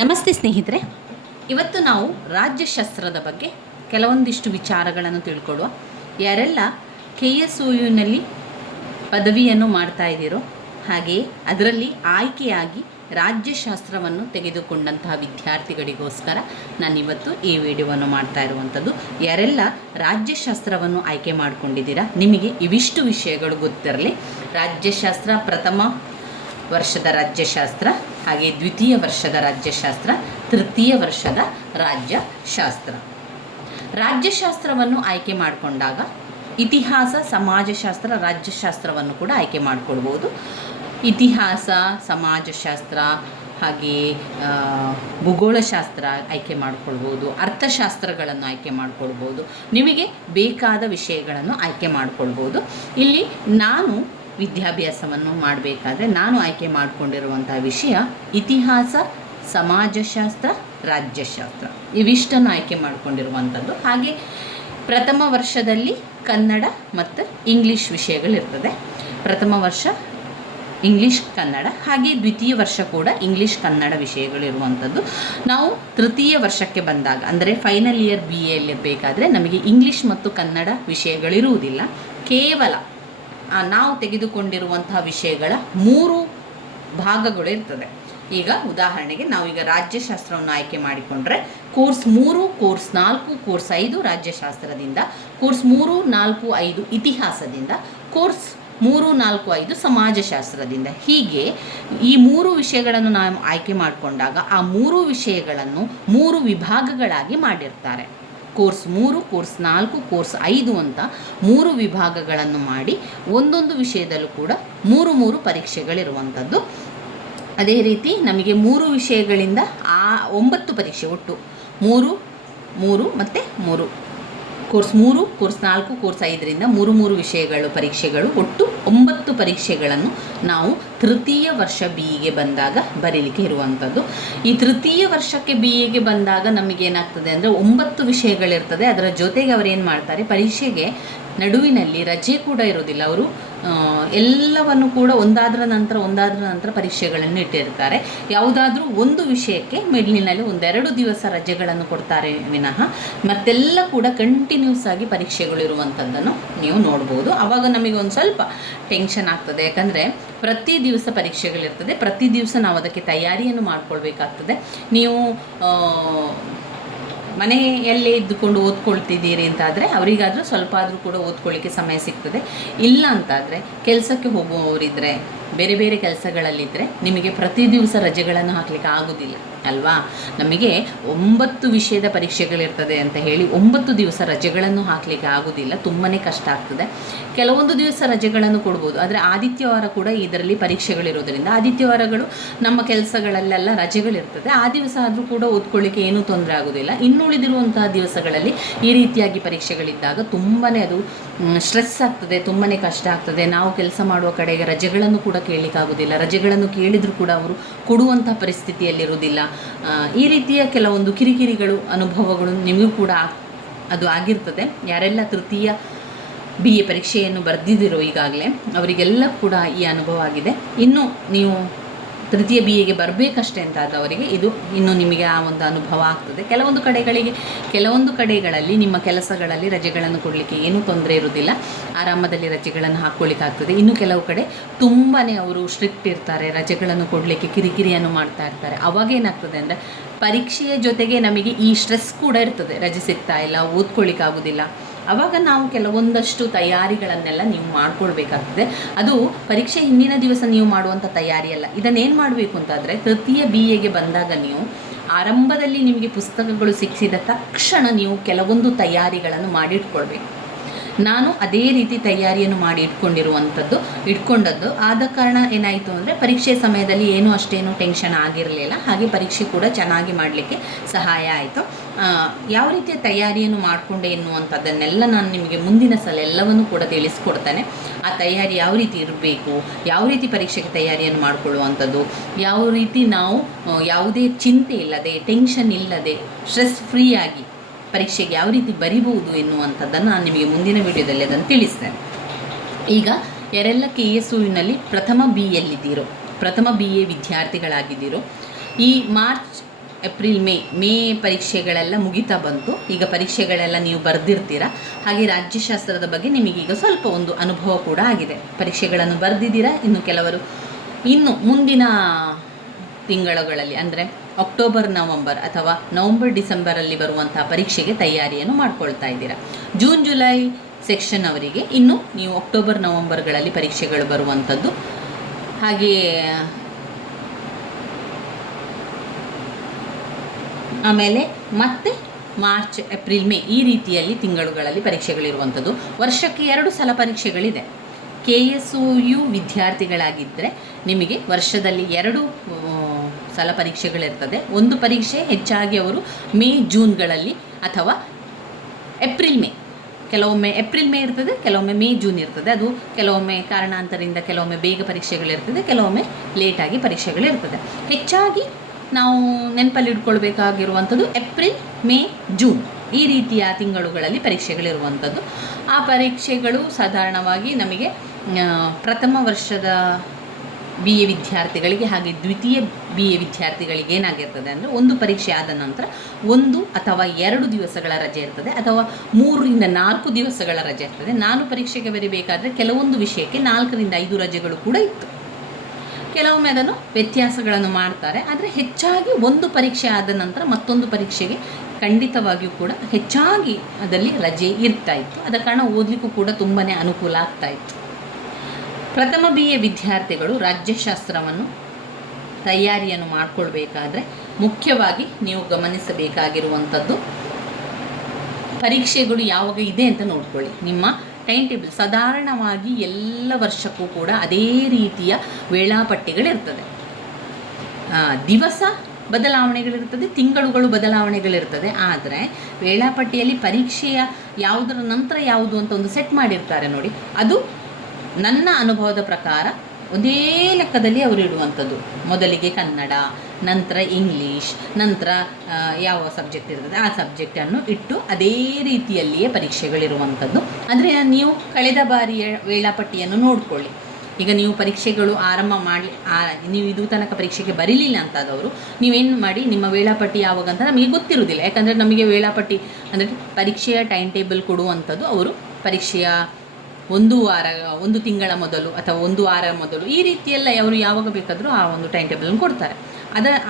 ನಮಸ್ತೆ ಸ್ನೇಹಿತರೆ, ಇವತ್ತು ನಾವು ರಾಜ್ಯಶಾಸ್ತ್ರದ ಬಗ್ಗೆ ಕೆಲವೊಂದಿಷ್ಟು ವಿಚಾರಗಳನ್ನು ತಿಳ್ಕೊಳ್ಳುವ. ಯಾರೆಲ್ಲ KSOUನಲ್ಲಿ ಪದವಿಯನ್ನು ಮಾಡ್ತಾ ಇದ್ದೀರೋ, ಹಾಗೆಯೇ ಅದರಲ್ಲಿ ಆಯ್ಕೆಯಾಗಿ ರಾಜ್ಯಶಾಸ್ತ್ರವನ್ನು ತೆಗೆದುಕೊಂಡಂತಹ ವಿದ್ಯಾರ್ಥಿಗಳಿಗೋಸ್ಕರ ನಾನಿವತ್ತು ಈ ವಿಡಿಯೋವನ್ನು ಮಾಡ್ತಾ ಇರುವಂಥದ್ದು. ಯಾರೆಲ್ಲ ರಾಜ್ಯಶಾಸ್ತ್ರವನ್ನು ಆಯ್ಕೆ ಮಾಡಿಕೊಂಡಿದ್ದೀರಾ, ನಿಮಗೆ ಇವಿಷ್ಟು ವಿಷಯಗಳು ಗೊತ್ತಿರಲಿ. ರಾಜ್ಯಶಾಸ್ತ್ರ ಪ್ರಥಮ ವರ್ಷದ ರಾಜ್ಯಶಾಸ್ತ್ರ, ಹಾಗೆ ದ್ವಿತೀಯ ವರ್ಷದ ರಾಜ್ಯಶಾಸ್ತ್ರ, ತೃತೀಯ ವರ್ಷದ ರಾಜ್ಯಶಾಸ್ತ್ರ. ರಾಜ್ಯಶಾಸ್ತ್ರವನ್ನು ಆಯ್ಕೆ ಮಾಡಿಕೊಂಡಾಗ ಇತಿಹಾಸ, ಸಮಾಜಶಾಸ್ತ್ರ, ರಾಜ್ಯಶಾಸ್ತ್ರವನ್ನು ಕೂಡ ಆಯ್ಕೆ ಮಾಡಿಕೊಳ್ಬೋದು. ಇತಿಹಾಸ, ಸಮಾಜಶಾಸ್ತ್ರ, ಹಾಗೆ ಭೂಗೋಳಶಾಸ್ತ್ರ ಆಯ್ಕೆ ಮಾಡಿಕೊಳ್ಬೋದು. ಅರ್ಥಶಾಸ್ತ್ರಗಳನ್ನು ಆಯ್ಕೆ ಮಾಡಿಕೊಳ್ಬೋದು. ನಿಮಗೆ ಬೇಕಾದ ವಿಷಯಗಳನ್ನು ಆಯ್ಕೆ ಮಾಡಿಕೊಳ್ಬೋದು. ಇಲ್ಲಿ ನಾನು ವಿದ್ಯಾಭ್ಯಾಸವನ್ನು ಮಾಡಬೇಕಾದ್ರೆ ನಾನು ಆಯ್ಕೆ ಮಾಡಿಕೊಂಡಿರುವಂಥ ವಿಷಯ ಇತಿಹಾಸ, ಸಮಾಜಶಾಸ್ತ್ರ, ರಾಜ್ಯಶಾಸ್ತ್ರ, ಇವಿಷ್ಟನ್ನು ಆಯ್ಕೆ ಮಾಡಿಕೊಂಡಿರುವಂಥದ್ದು. ಹಾಗೆ ಪ್ರಥಮ ವರ್ಷದಲ್ಲಿ ಕನ್ನಡ ಮತ್ತು ಇಂಗ್ಲೀಷ್ ವಿಷಯಗಳಿರ್ತದೆ. ಪ್ರಥಮ ವರ್ಷ ಇಂಗ್ಲೀಷ್ ಕನ್ನಡ, ಹಾಗೆ ದ್ವಿತೀಯ ವರ್ಷ ಕೂಡ ಇಂಗ್ಲೀಷ್ ಕನ್ನಡ ವಿಷಯಗಳಿರುವಂಥದ್ದು. ನಾವು ತೃತೀಯ ವರ್ಷಕ್ಕೆ ಬಂದಾಗ, ಅಂದರೆ ಫೈನಲ್ ಇಯರ್ BAಯಲ್ಲಿರಬೇಕಾದ್ರೆ ನಮಗೆ ಇಂಗ್ಲೀಷ್ ಮತ್ತು ಕನ್ನಡ ವಿಷಯಗಳಿರುವುದಿಲ್ಲ. ಕೇವಲ ನಾವು ತೆಗೆದುಕೊಂಡಿರುವಂತಹ ವಿಷಯಗಳ 3 ಭಾಗಗಳು ಇರ್ತದೆ. ಈಗ ಉದಾಹರಣೆಗೆ ನಾವೀಗ ರಾಜ್ಯಶಾಸ್ತ್ರವನ್ನು ಆಯ್ಕೆ ಮಾಡಿಕೊಂಡ್ರೆ ಕೋರ್ಸ್ 3, ಕೋರ್ಸ್ 4, ಕೋರ್ಸ್ 5 ರಾಜ್ಯಶಾಸ್ತ್ರದಿಂದ, ಕೋರ್ಸ್ 3, 4, 5 ಇತಿಹಾಸದಿಂದ, ಕೋರ್ಸ್ 3, 4, 5 ಸಮಾಜಶಾಸ್ತ್ರದಿಂದ. ಹೀಗೆ ಈ 3 ವಿಷಯಗಳನ್ನು ನಾವು ಆಯ್ಕೆ ಮಾಡಿಕೊಂಡಾಗ ಆ 3 ವಿಷಯಗಳನ್ನು 3 ವಿಭಾಗಗಳಾಗಿ ಮಾಡಿರ್ತಾರೆ. ಕೋರ್ಸ್ 3, ಕೋರ್ಸ್ 4, ಕೋರ್ಸ್ 5 ಅಂತ 3 ವಿಭಾಗಗಳನ್ನು ಮಾಡಿ ಒಂದೊಂದು ವಿಷಯದಲ್ಲೂ ಕೂಡ 3 ಪರೀಕ್ಷೆಗಳಿರುವಂಥದ್ದು. ಅದೇ ರೀತಿ ನಮಗೆ 3 ವಿಷಯಗಳಿಂದ 9 ಪರೀಕ್ಷೆ, ಒಟ್ಟು 3 ಮತ್ತು 3. ಕೋರ್ಸ್ 3, ಕೋರ್ಸ್ 4, ಕೋರ್ಸ್ 5ರಿಂದ 3 ವಿಷಯಗಳು ಪರೀಕ್ಷೆಗಳು, ಒಟ್ಟು 9 ಪರೀಕ್ಷೆಗಳನ್ನು ನಾವು ತೃತೀಯ ವರ್ಷ BAಗೆ ಬಂದಾಗ ಬರೀಲಿಕ್ಕೆ ಇರುವಂಥದ್ದು. ಈ ತೃತೀಯ ವರ್ಷಕ್ಕೆ BAಗೆ ಬಂದಾಗ ನಮಗೇನಾಗ್ತದೆ ಅಂದರೆ 9 ವಿಷಯಗಳಿರ್ತದೆ. ಅದರ ಜೊತೆಗೆ ಅವರೇನು ಮಾಡ್ತಾರೆ, ಪರೀಕ್ಷೆಗೆ ನಡುವಿನಲ್ಲಿ ರಜೆ ಕೂಡ ಇರೋದಿಲ್ಲ. ಅವರು ಎಲ್ಲವನ್ನು ಕೂಡ ಒಂದಾದ್ರ ನಂತರ ಪರೀಕ್ಷೆಗಳನ್ನು ಇಟ್ಟಿರ್ತಾರೆ. ಯಾವುದಾದ್ರೂ ಒಂದು ವಿಷಯಕ್ಕೆ ಮಿಡ್ಲಿನಲ್ಲಿ 1-2 ದಿವಸ ರಜೆಗಳನ್ನು ಕೊಡ್ತಾರೆ ವಿನಃ ಮತ್ತೆಲ್ಲ ಕೂಡ ಕಂಟಿನ್ಯೂಸ್ ಆಗಿ ಪರೀಕ್ಷೆಗಳಿರುವಂಥದ್ದನ್ನು ನೀವು ನೋಡ್ಬೋದು. ಆವಾಗ ನಮಗೆ ಒಂದು ಸ್ವಲ್ಪ ಟೆನ್ಷನ್ ಆಗ್ತದೆ. ಯಾಕಂದರೆ ಪ್ರತಿ ದಿವಸ ಪರೀಕ್ಷೆಗಳಿರ್ತದೆ, ಪ್ರತಿ ದಿವಸ ನಾವು ಅದಕ್ಕೆ ತಯಾರಿಯನ್ನು ಮಾಡ್ಕೊಳ್ಬೇಕಾಗ್ತದೆ. ನೀವು ಮನೆಯಲ್ಲೇ ಇದ್ದುಕೊಂಡು ಓದ್ಕೊಳ್ತಿದ್ದೀರಿ ಅಂತಾದರೆ ಅವರಿಗಾದರೂ ಸ್ವಲ್ಪ ಆದರೂ ಕೂಡ ಓದ್ಕೊಳ್ಳಿಕ್ಕೆ ಸಮಯ ಸಿಗ್ತದೆ. ಇಲ್ಲ ಅಂತಾದರೆ ಕೆಲಸಕ್ಕೆ ಹೋಗುವವರಿದ್ದರೆ, ಬೇರೆ ಬೇರೆ ಕೆಲಸಗಳಲ್ಲಿದ್ದರೆ ನಿಮಗೆ ಪ್ರತಿ ದಿವಸ ರಜೆಗಳನ್ನು ಹಾಕಲಿಕ್ಕೆ ಆಗೋದಿಲ್ಲ ಅಲ್ವಾ. ನಮಗೆ 9 ವಿಷಯದ ಪರೀಕ್ಷೆಗಳಿರ್ತದೆ ಅಂತ ಹೇಳಿ 9 ದಿವಸ ರಜೆಗಳನ್ನು ಹಾಕಲಿಕ್ಕೆ ಆಗೋದಿಲ್ಲ, ತುಂಬಾ ಕಷ್ಟ ಆಗ್ತದೆ. ಕೆಲವೊಂದು ದಿವಸ ರಜೆಗಳನ್ನು ಕೊಡ್ಬೋದು, ಆದರೆ ಆದಿತ್ಯವಾರ ಕೂಡ ಇದರಲ್ಲಿ ಪರೀಕ್ಷೆಗಳಿರೋದರಿಂದ ಆದಿತ್ಯವಾರಗಳು ನಮ್ಮ ಕೆಲಸಗಳಲ್ಲೆಲ್ಲ ರಜೆಗಳಿರ್ತದೆ. ಆ ದಿವಸ ಆದರೂ ಕೂಡ ಓದ್ಕೊಳ್ಳಿಕ್ಕೆ ಏನೂ ತೊಂದರೆ ಆಗೋದಿಲ್ಲ. ಇನ್ನುಳಿದಿರುವಂತಹ ದಿವಸಗಳಲ್ಲಿ ಈ ರೀತಿಯಾಗಿ ಪರೀಕ್ಷೆಗಳಿದ್ದಾಗ ತುಂಬಾ ಅದು ಸ್ಟ್ರೆಸ್ ಆಗ್ತದೆ, ತುಂಬಾ ಕಷ್ಟ ಆಗ್ತದೆ. ನಾವು ಕೆಲಸ ಮಾಡುವ ಕಡೆಗೆ ರಜೆಗಳನ್ನು ಕೂಡ ಕೇಳಲಿಕ್ಕಾಗೋದಿಲ್ಲ. ರಜೆಗಳನ್ನು ಕೇಳಿದರೂ ಕೂಡ ಅವರು ಕೊಡುವಂಥ ಪರಿಸ್ಥಿತಿಯಲ್ಲಿರುವುದಿಲ್ಲ. ಈ ರೀತಿಯ ಕೆಲವೊಂದು ಕಿರಿಕಿರಿಗಳು, ಅನುಭವಗಳು ನಿಮಗೂ ಕೂಡ ಅದು ಆಗಿರ್ತದೆ. ಯಾರೆಲ್ಲ ತೃತೀಯ BA ಪರೀಕ್ಷೆಯನ್ನು ಬರೆದಿದ್ದೀರೋ ಈಗಾಗಲೇ ಅವರಿಗೆಲ್ಲ ಕೂಡ ಈ ಅನುಭವ ಆಗಿದೆ. ಇನ್ನು ನೀವು ತೃತೀಯ BAಗೆ ಬರಬೇಕಷ್ಟೇ ಅಂತಾದವರಿಗೆ ಇದು ಇನ್ನು ನಿಮಗೆ ಆ ಒಂದು ಅನುಭವ ಆಗ್ತದೆ. ಕೆಲವೊಂದು ಕಡೆಗಳಲ್ಲಿ ನಿಮ್ಮ ಕೆಲಸಗಳಲ್ಲಿ ರಜೆಗಳನ್ನು ಕೊಡಲಿಕ್ಕೆ ಏನೂ ತೊಂದರೆ ಇರೋದಿಲ್ಲ, ಆರಾಮದಲ್ಲಿ ರಜೆಗಳನ್ನು ಹಾಕ್ಕೊಳ್ಳಿಕ್ಕಾಗ್ತದೆ. ಇನ್ನು ಕೆಲವು ಕಡೆ ತುಂಬಾ ಅವರು ಸ್ಟ್ರಿಕ್ಟ್ ಇರ್ತಾರೆ, ರಜೆಗಳನ್ನು ಕೊಡಲಿಕ್ಕೆ ಕಿರಿಕಿರಿಯನ್ನು ಮಾಡ್ತಾ ಇರ್ತಾರೆ. ಅವಾಗೇನಾಗ್ತದೆ ಅಂದರೆ ಪರೀಕ್ಷೆಯ ಜೊತೆಗೆ ನಮಗೆ ಈ ಸ್ಟ್ರೆಸ್ ಕೂಡ ಇರ್ತದೆ, ರಜೆ ಸಿಗ್ತಾ ಇಲ್ಲ, ಓದ್ಕೊಳ್ಳಿಕ್ಕಾಗೋದಿಲ್ಲ. ಆವಾಗ ನಾವು ಕೆಲವೊಂದಷ್ಟು ತಯಾರಿಗಳನ್ನೆಲ್ಲ ನೀವು ಮಾಡ್ಕೊಳ್ಬೇಕಾಗ್ತದೆ. ಅದು ಪರೀಕ್ಷೆ ಹಿಂದಿನ ದಿವಸ ನೀವು ಮಾಡುವಂಥ ತಯಾರಿ ಅಲ್ಲ. ಇದನ್ನೇನು ಮಾಡಬೇಕು ಅಂತಾದರೆ ತೃತೀಯ BAಗೆ ಬಂದಾಗ ನೀವು ಆರಂಭದಲ್ಲಿ ನಿಮಗೆ ಪುಸ್ತಕಗಳು ಸಿಕ್ಕಿದ ತಕ್ಷಣ ನೀವು ಕೆಲವೊಂದು ತಯಾರಿಗಳನ್ನು ಮಾಡಿಟ್ಕೊಳ್ಬೇಕು. ನಾನು ಅದೇ ರೀತಿ ತಯಾರಿಯನ್ನು ಮಾಡಿ ಇಟ್ಕೊಂಡದ್ದು ಆದ ಕಾರಣ ಏನಾಯಿತು ಅಂದರೆ ಪರೀಕ್ಷೆ ಸಮಯದಲ್ಲಿ ಏನೂ ಅಷ್ಟೇನೂ ಟೆನ್ಷನ್ ಆಗಿರಲಿಲ್ಲ. ಹಾಗೆ ಪರೀಕ್ಷೆ ಕೂಡ ಚೆನ್ನಾಗಿ ಮಾಡಲಿಕ್ಕೆ ಸಹಾಯ ಆಯಿತು. ಯಾವ ರೀತಿಯ ತಯಾರಿಯನ್ನು ಮಾಡಿಕೊಂಡೆ ಎನ್ನುವಂಥದ್ದನ್ನೆಲ್ಲ ನಾನು ನಿಮಗೆ ಮುಂದಿನ ಸಲ ಎಲ್ಲವನ್ನೂ ಕೂಡ ತಿಳಿಸ್ಕೊಡ್ತೇನೆ. ಆ ತಯಾರಿ ಯಾವ ರೀತಿ ಇರಬೇಕು, ಯಾವ ರೀತಿ ಪರೀಕ್ಷೆಗೆ ತಯಾರಿಯನ್ನು ಮಾಡಿಕೊಳ್ಳುವಂಥದ್ದು, ಯಾವ ರೀತಿ ನಾವು ಯಾವುದೇ ಚಿಂತೆ ಇಲ್ಲದೆ, ಟೆನ್ಷನ್ ಇಲ್ಲದೆ, ಸ್ಟ್ರೆಸ್ ಫ್ರೀಯಾಗಿ ಪರೀಕ್ಷೆಗೆ ಯಾವ ರೀತಿ ಬರಿಬಹುದು ಎನ್ನುವಂಥದ್ದನ್ನು ನಾನು ನಿಮಗೆ ಮುಂದಿನ ವಿಡಿಯೋದಲ್ಲಿ ಅದನ್ನು ತಿಳಿಸ್ತೇನೆ. ಈಗ ಯಾರೆಲ್ಲ KSUನಲ್ಲಿ ಪ್ರಥಮ BAಯಲ್ಲಿದ್ದೀರೋ, ಪ್ರಥಮ BA ವಿದ್ಯಾರ್ಥಿಗಳಾಗಿದ್ದೀರೋ, ಈ ಮಾರ್ಚ್ ಏಪ್ರಿಲ್ ಮೇ ಪರೀಕ್ಷೆಗಳೆಲ್ಲ ಮುಗಿತಾ ಬಂತು. ಈಗ ಪರೀಕ್ಷೆಗಳೆಲ್ಲ ನೀವು ಬರೆದಿರ್ತೀರ. ಹಾಗೆ ರಾಜ್ಯಶಾಸ್ತ್ರದ ಬಗ್ಗೆ ನಿಮಗೀಗ ಸ್ವಲ್ಪ ಒಂದು ಅನುಭವ ಕೂಡ ಆಗಿದೆ. ಪರೀಕ್ಷೆಗಳನ್ನು ಬರೆದಿದ್ದೀರಾ. ಇನ್ನು ಕೆಲವರು ಇನ್ನು ಮುಂದಿನ ತಿಂಗಳುಗಳಲ್ಲಿ ಅಂದರೆ ಅಕ್ಟೋಬರ್ ನವಂಬರ್ ಅಥವಾ ನವಂಬರ್ ಡಿಸೆಂಬರಲ್ಲಿ ಬರುವಂತಹ ಪರೀಕ್ಷೆಗೆ ತಯಾರಿಯನ್ನು ಮಾಡ್ಕೊಳ್ತಾ ಇದ್ದೀರಾ. ಜೂನ್ ಜುಲೈ ಸೆಕ್ಷನ್ ಅವರಿಗೆ ಇನ್ನು ನೀವು ಅಕ್ಟೋಬರ್ ನವಂಬರ್ಗಳಲ್ಲಿ ಪರೀಕ್ಷೆಗಳು ಬರುವಂಥದ್ದು. ಹಾಗೆಯೇ ಆಮೇಲೆ ಮತ್ತೆ ಮಾರ್ಚ್ ಏಪ್ರಿಲ್ ಮೇ ಈ ರೀತಿಯಲ್ಲಿ ತಿಂಗಳುಗಳಲ್ಲಿ ಪರೀಕ್ಷೆಗಳಿರುವಂಥದ್ದು. ವರ್ಷಕ್ಕೆ 2 ಸಲ ಪರೀಕ್ಷೆಗಳಿದೆ. KSOU ವಿದ್ಯಾರ್ಥಿಗಳಾಗಿದ್ದರೆ ನಿಮಗೆ ವರ್ಷದಲ್ಲಿ 2 ಸಲ ಪರೀಕ್ಷೆಗಳಿರ್ತದೆ. ಒಂದು ಪರೀಕ್ಷೆ ಹೆಚ್ಚಾಗಿ ಅವರು ಮೇ ಜೂನ್ಗಳಲ್ಲಿ ಅಥವಾ ಏಪ್ರಿಲ್ ಮೇ, ಕೆಲವೊಮ್ಮೆ ಏಪ್ರಿಲ್ ಮೇ ಇರ್ತದೆ, ಕೆಲವೊಮ್ಮೆ ಮೇ ಜೂನ್ ಇರ್ತದೆ. ಅದು ಕೆಲವೊಮ್ಮೆ ಕಾರಣಾಂತರದಿಂದ ಕೆಲವೊಮ್ಮೆ ಬೇಗ ಪರೀಕ್ಷೆಗಳಿರ್ತದೆ, ಕೆಲವೊಮ್ಮೆ ಲೇಟಾಗಿ ಪರೀಕ್ಷೆಗಳಿರ್ತದೆ. ಹೆಚ್ಚಾಗಿ ನಾವು ನೆನಪಲ್ಲಿ ಇಟ್ಕೊಳ್ಬೇಕಾಗಿರುವಂಥದ್ದು ಏಪ್ರಿಲ್ ಮೇ ಜೂನ್ ಈ ರೀತಿಯ ತಿಂಗಳುಗಳಲ್ಲಿ ಪರೀಕ್ಷೆಗಳಿರುವಂಥದ್ದು. ಆ ಪರೀಕ್ಷೆಗಳು ಸಾಧಾರಣವಾಗಿ ನಮಗೆ ಪ್ರಥಮ ವರ್ಷದ BA ವಿದ್ಯಾರ್ಥಿಗಳಿಗೆ ಹಾಗೆ ದ್ವಿತೀಯ BA ವಿದ್ಯಾರ್ಥಿಗಳಿಗೆ ಏನಾಗಿರ್ತದೆ ಅಂದರೆ, ಒಂದು ಪರೀಕ್ಷೆ ಆದ ನಂತರ 1 ಅಥವಾ 2 ದಿವಸಗಳ ರಜೆ ಇರ್ತದೆ, ಅಥವಾ 3 ರಿಂದ 4 ದಿವಸಗಳ ರಜೆ ಇರ್ತದೆ. ನಾನು ಪರೀಕ್ಷೆಗೆ ಬರೀಬೇಕಾದ್ರೆ ಕೆಲವೊಂದು ವಿಷಯಕ್ಕೆ 4 ರಿಂದ 5 ರಜೆಗಳು ಕೂಡ ಇತ್ತು. ಕೆಲವೊಮ್ಮೆ ಅದನ್ನು ವ್ಯತ್ಯಾಸಗಳನ್ನು ಮಾಡ್ತಾರೆ. ಆದರೆ ಹೆಚ್ಚಾಗಿ ಒಂದು ಪರೀಕ್ಷೆ ಆದ ನಂತರ ಮತ್ತೊಂದು ಪರೀಕ್ಷೆಗೆ ಖಂಡಿತವಾಗಿಯೂ ಕೂಡ ಹೆಚ್ಚಾಗಿ ಅದರಲ್ಲಿ ರಜೆ ಇರ್ತಾ ಇತ್ತು. ಆದ ಕಾರಣ ಓದಲಿಕ್ಕೂ ಕೂಡ ತುಂಬಾ ಅನುಕೂಲ ಆಗ್ತಾ ಇತ್ತು. ಪ್ರಥಮ BA ವಿದ್ಯಾರ್ಥಿಗಳು ರಾಜ್ಯಶಾಸ್ತ್ರವನ್ನು ತಯಾರಿಯನ್ನು ಮಾಡಿಕೊಳ್ಬೇಕಾದ್ರೆ ಮುಖ್ಯವಾಗಿ ನೀವು ಗಮನಿಸಬೇಕಾಗಿರುವಂಥದ್ದು, ಪರೀಕ್ಷೆಗಳು ಯಾವಾಗ ಇದೆ ಅಂತ ನೋಡ್ಕೊಳ್ಳಿ. ನಿಮ್ಮ ಟೈಮ್ ಟೇಬಲ್ ಸಾಧಾರಣವಾಗಿ ಎಲ್ಲ ವರ್ಷಕ್ಕೂ ಕೂಡ ಅದೇ ರೀತಿಯ ವೇಳಾಪಟ್ಟಿಗಳಿರ್ತದೆ. ದಿವಸ ಬದಲಾವಣೆಗಳಿರ್ತದೆ, ತಿಂಗಳುಗಳು ಬದಲಾವಣೆಗಳಿರ್ತದೆ. ಆದರೆ ವೇಳಾಪಟ್ಟಿಯಲ್ಲಿ ಪರೀಕ್ಷೆಯ ಯಾವುದರ ನಂತರ ಯಾವುದು ಅಂತ ಒಂದು ಸೆಟ್ ಮಾಡಿರ್ತಾರೆ ನೋಡಿ. ಅದು ನನ್ನ ಅನುಭವದ ಪ್ರಕಾರ ಒಂದೇ ಲೆಕ್ಕದಲ್ಲಿ ಅವರು ಇಡುವಂಥದ್ದು. ಮೊದಲಿಗೆ ಕನ್ನಡ, ನಂತರ ಇಂಗ್ಲೀಷ್, ನಂತರ ಯಾವ ಸಬ್ಜೆಕ್ಟ್ ಇರ್ತದೆ ಆ ಸಬ್ಜೆಕ್ಟನ್ನು ಇಟ್ಟು ಅದೇ ರೀತಿಯಲ್ಲಿಯೇ ಪರೀಕ್ಷೆಗಳಿರುವಂಥದ್ದು. ಅಂದರೆ ನೀವು ಕಳೆದ ಬಾರಿಯ ವೇಳಾಪಟ್ಟಿಯನ್ನು ನೋಡಿಕೊಳ್ಳಿ. ಈಗ ನೀವು ಪರೀಕ್ಷೆಗಳು ಆರಂಭ ಮಾಡಿ ನೀವು ಇದು ತನಕ ಪರೀಕ್ಷೆಗೆ ಬರೀಲಿಲ್ಲ ಅಂತಾದವರು ನೀವೇನು ಮಾಡಿ, ನಿಮ್ಮ ವೇಳಾಪಟ್ಟಿ ಯಾವಾಗ ಅಂತ ನಮಗೆ ಗೊತ್ತಿರೋದಿಲ್ಲ. ಯಾಕಂದರೆ ನಮಗೆ ವೇಳಾಪಟ್ಟಿ ಅಂದರೆ ಪರೀಕ್ಷೆಯ ಟೈಮ್ ಟೇಬಲ್ ಕೊಡುವಂಥದ್ದು ಅವರು ಪರೀಕ್ಷೆಯ 1 ತಿಂಗಳ ಮೊದಲು ಅಥವಾ 1 ವಾರ ಮೊದಲು ಈ ರೀತಿಯೆಲ್ಲ ಅವರು ಯಾವಾಗ ಬೇಕಾದರೂ ಆ ಒಂದು ಟೈಮ್ ಟೇಬಲನ್ನು ಕೊಡ್ತಾರೆ.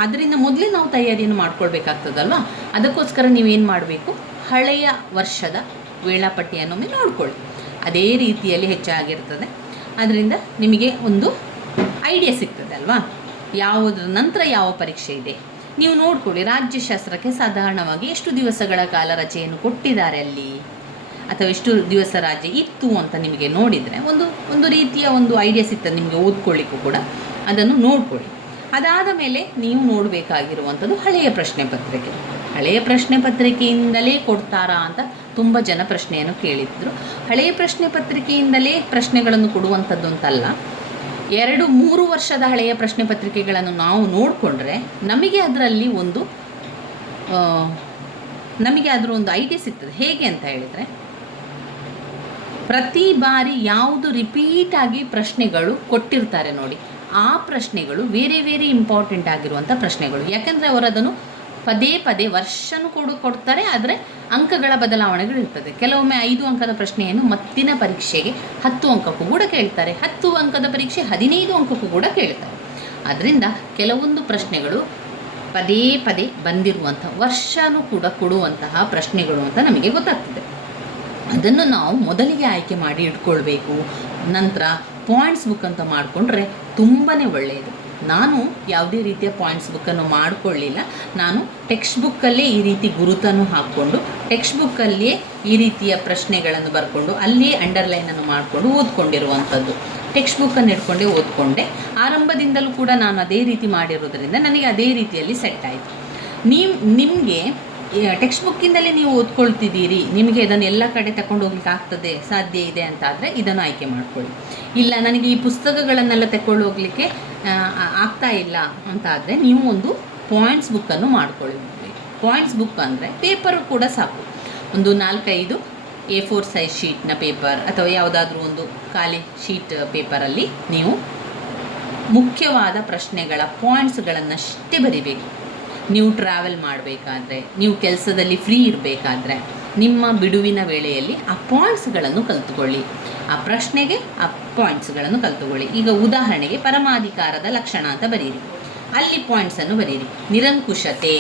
ಅದರಿಂದ ಮೊದಲೇ ನಾವು ತಯಾರಿಯನ್ನು ಮಾಡ್ಕೊಳ್ಬೇಕಾಗ್ತದಲ್ವ. ಅದಕ್ಕೋಸ್ಕರ ನೀವೇನು ಮಾಡಬೇಕು, ಹಳೆಯ ವರ್ಷದ ವೇಳಾಪಟ್ಟಿಯನ್ನೊಮ್ಮೆ ನೋಡ್ಕೊಳ್ಳಿ. ಅದೇ ರೀತಿಯಲ್ಲಿ ಹೆಚ್ಚಾಗಿರ್ತದೆ. ಅದರಿಂದ ನಿಮಗೆ ಒಂದು ಐಡಿಯಾ ಸಿಗ್ತದೆ ಅಲ್ವಾ, ಯಾವುದರ ನಂತರ ಯಾವ ಪರೀಕ್ಷೆ ಇದೆ ನೀವು ನೋಡ್ಕೊಳ್ಳಿ. ರಾಜ್ಯಶಾಸ್ತ್ರಕ್ಕೆ ಸಾಧಾರಣವಾಗಿ ಎಷ್ಟು ದಿವಸಗಳ ಕಾಲ ರಜೆಯನ್ನು ಕೊಟ್ಟಿದ್ದಾರೆ ಅಲ್ಲಿ, ಅಥವಾ ಎಷ್ಟು ದಿವಸ ರಜೆ ಇತ್ತು ಅಂತ ನಿಮಗೆ ನೋಡಿದರೆ ಒಂದು ರೀತಿಯ ಒಂದು ಐಡಿಯಾ ಸಿಗ್ತದೆ ನಿಮಗೆ ಓದ್ಕೊಳ್ಳಿಕ್ಕೂ ಕೂಡ. ಅದನ್ನು ನೋಡ್ಕೊಳ್ಳಿ. ಅದಾದ ಮೇಲೆ ನೀವು ನೋಡಬೇಕಾಗಿರುವಂಥದ್ದು ಹಳೆಯ ಪ್ರಶ್ನೆ ಪತ್ರಿಕೆ. ಹಳೆಯ ಪ್ರಶ್ನೆ ಪತ್ರಿಕೆಯಿಂದಲೇ ಕೊಡ್ತಾರಾ ಅಂತ ತುಂಬ ಜನ ಪ್ರಶ್ನೆಯನ್ನು ಕೇಳಿದ್ರು. ಹಳೆಯ ಪ್ರಶ್ನೆ ಪತ್ರಿಕೆಯಿಂದಲೇ ಪ್ರಶ್ನೆಗಳನ್ನು ಕೊಡುವಂಥದ್ದು ಅಂತಲ್ಲ. 2-3 ವರ್ಷದ ಹಳೆಯ ಪ್ರಶ್ನೆ ಪತ್ರಿಕೆಗಳನ್ನು ನಾವು ನೋಡಿಕೊಂಡ್ರೆ ನಮಗೆ ಅದರಲ್ಲಿ ಅದರ ಒಂದು ಐಡಿಯಾ ಸಿಗ್ತದೆ. ಹೇಗೆ ಅಂತ ಹೇಳಿದರೆ, ಪ್ರತಿ ಬಾರಿ ಯಾವುದು ರಿಪೀಟಾಗಿ ಪ್ರಶ್ನೆಗಳು ಕೊಟ್ಟಿರ್ತಾರೆ ನೋಡಿ, ಆ ಪ್ರಶ್ನೆಗಳು ವೇರೆ ಇಂಪಾರ್ಟೆಂಟ್ ಆಗಿರುವಂಥ ಪ್ರಶ್ನೆಗಳು. ಯಾಕೆಂದರೆ ಅವರು ಅದನ್ನು ಪದೇ ವರ್ಷನೂ ಕೊಡ್ತಾರೆ. ಆದರೆ ಅಂಕಗಳ ಬದಲಾವಣೆಗಳಿರ್ತದೆ. ಕೆಲವೊಮ್ಮೆ 5 ಅಂಕದ ಪ್ರಶ್ನೆಯನ್ನು ಮತ್ತಿನ ಪರೀಕ್ಷೆಗೆ 10 ಅಂಕಕ್ಕೂ ಕೂಡ ಕೇಳ್ತಾರೆ, 10 ಅಂಕದ ಪರೀಕ್ಷೆ 15 ಅಂಕಕ್ಕೂ ಕೂಡ ಕೇಳ್ತಾರೆ. ಅದರಿಂದ ಕೆಲವೊಂದು ಪ್ರಶ್ನೆಗಳು ಪದೇ ಬಂದಿರುವಂಥ ವರ್ಷನೂ ಕೂಡ ಕೊಡುವಂತಹ ಪ್ರಶ್ನೆಗಳು ಅಂತ ನಮಗೆ ಗೊತ್ತಾಗ್ತದೆ. ಅದನ್ನು ನಾವು ಮೊದಲಿಗೆ ಆಯ್ಕೆ ಮಾಡಿ ಇಟ್ಕೊಳ್ಬೇಕು. ನಂತರ ಪಾಯಿಂಟ್ಸ್ ಬುಕ್ ಅಂತ ಮಾಡಿಕೊಂಡ್ರೆ ತುಂಬಾ ಒಳ್ಳೆಯದು. ನಾನು ಯಾವುದೇ ರೀತಿಯ ಪಾಯಿಂಟ್ಸ್ ಬುಕ್ಕನ್ನು ಮಾಡಿಕೊಳ್ಳಿಲ್ಲ. ನಾನು ಟೆಕ್ಸ್ಟ್ ಬುಕ್ಕಲ್ಲೇ ಈ ರೀತಿ ಗುರುತನ್ನು ಹಾಕ್ಕೊಂಡು ಟೆಕ್ಸ್ಟ್ ಬುಕ್ಕಲ್ಲಿಯೇ ಈ ರೀತಿಯ ಪ್ರಶ್ನೆಗಳನ್ನು ಬರ್ಕೊಂಡು ಅಲ್ಲಿಯೇ ಅಂಡರ್ಲೈನನ್ನು ಮಾಡಿಕೊಂಡು ಓದ್ಕೊಂಡಿರುವಂಥದ್ದು. ಟೆಕ್ಸ್ಟ್ ಬುಕ್ಕನ್ನು ಇಟ್ಕೊಂಡೇ ಓದ್ಕೊಂಡೆ. ಆರಂಭದಿಂದಲೂ ಕೂಡ ನಾನು ಅದೇ ರೀತಿ ಮಾಡಿರೋದ್ರಿಂದ ನನಗೆ ಅದೇ ರೀತಿಯಲ್ಲಿ ಸೆಟ್ ಆಯಿತು. ನಿಮಗೆ ಟೆಕ್ಸ್ಟ್ ಬುಕ್ಕಿಂದಲೇ ನೀವು ಓದ್ಕೊಳ್ತಿದ್ದೀರಿ, ನಿಮಗೆ ಇದನ್ನು ಎಲ್ಲ ಕಡೆ ತಗೊಂಡು ಹೋಗ್ಲಿಕ್ಕೆ ಆಗ್ತದೆ, ಸಾಧ್ಯ ಇದೆ ಅಂತಾದರೆ ಇದನ್ನು ಆಯ್ಕೆ ಮಾಡ್ಕೊಳ್ಳಿ. ಇಲ್ಲ ನನಗೆ ಈ ಪುಸ್ತಕಗಳನ್ನೆಲ್ಲ ತಗೊಂಡು ಹೋಗಲಿಕ್ಕೆ ಆಗ್ತಾ ಇಲ್ಲ ಅಂತಾದರೆ ನೀವು ಒಂದು ಪಾಯಿಂಟ್ಸ್ ಬುಕ್ಕನ್ನು ಮಾಡ್ಕೊಳ್ಳಿ. ಪಾಯಿಂಟ್ಸ್ ಬುಕ್ ಅಂದರೆ ಪೇಪರು ಕೂಡ ಸಾಕು. ಒಂದು 4-5 A4 ಸೈಜ್ ಶೀಟ್ನ ಪೇಪರ್ ಅಥವಾ ಯಾವುದಾದ್ರೂ ಒಂದು ಖಾಲಿ ಶೀಟ್ ಪೇಪರಲ್ಲಿ ನೀವು ಮುಖ್ಯವಾದ ಪ್ರಶ್ನೆಗಳ ಪಾಯಿಂಟ್ಸ್ಗಳನ್ನಷ್ಟೇ ಬರಿಬೇಕು. ನೀವು ಟ್ರಾವೆಲ್ ಮಾಡಬೇಕಾದ್ರೆ, ನೀವು ಕೆಲಸದಲ್ಲಿ ಫ್ರೀ ಇರಬೇಕಾದ್ರೆ, ನಿಮ್ಮ ಬಿಡುವಿನ ವೇಳೆಯಲ್ಲಿ ಆ ಪಾಯಿಂಟ್ಸ್ಗಳನ್ನು ಕಲ್ತುಕೊಳ್ಳಿ, ಆ ಪ್ರಶ್ನೆಗೆ ಆ ಪಾಯಿಂಟ್ಸ್ಗಳನ್ನು ಕಲ್ತುಕೊಳ್ಳಿ. ಈಗ ಉದಾಹರಣೆಗೆ ಪರಮಾಧಿಕಾರದ ಲಕ್ಷಣ ಅಂತ ಬರೀರಿ, ಅಲ್ಲಿ ಪಾಯಿಂಟ್ಸನ್ನು ಬರೀರಿ. ನಿರಂಕುಶತೆ,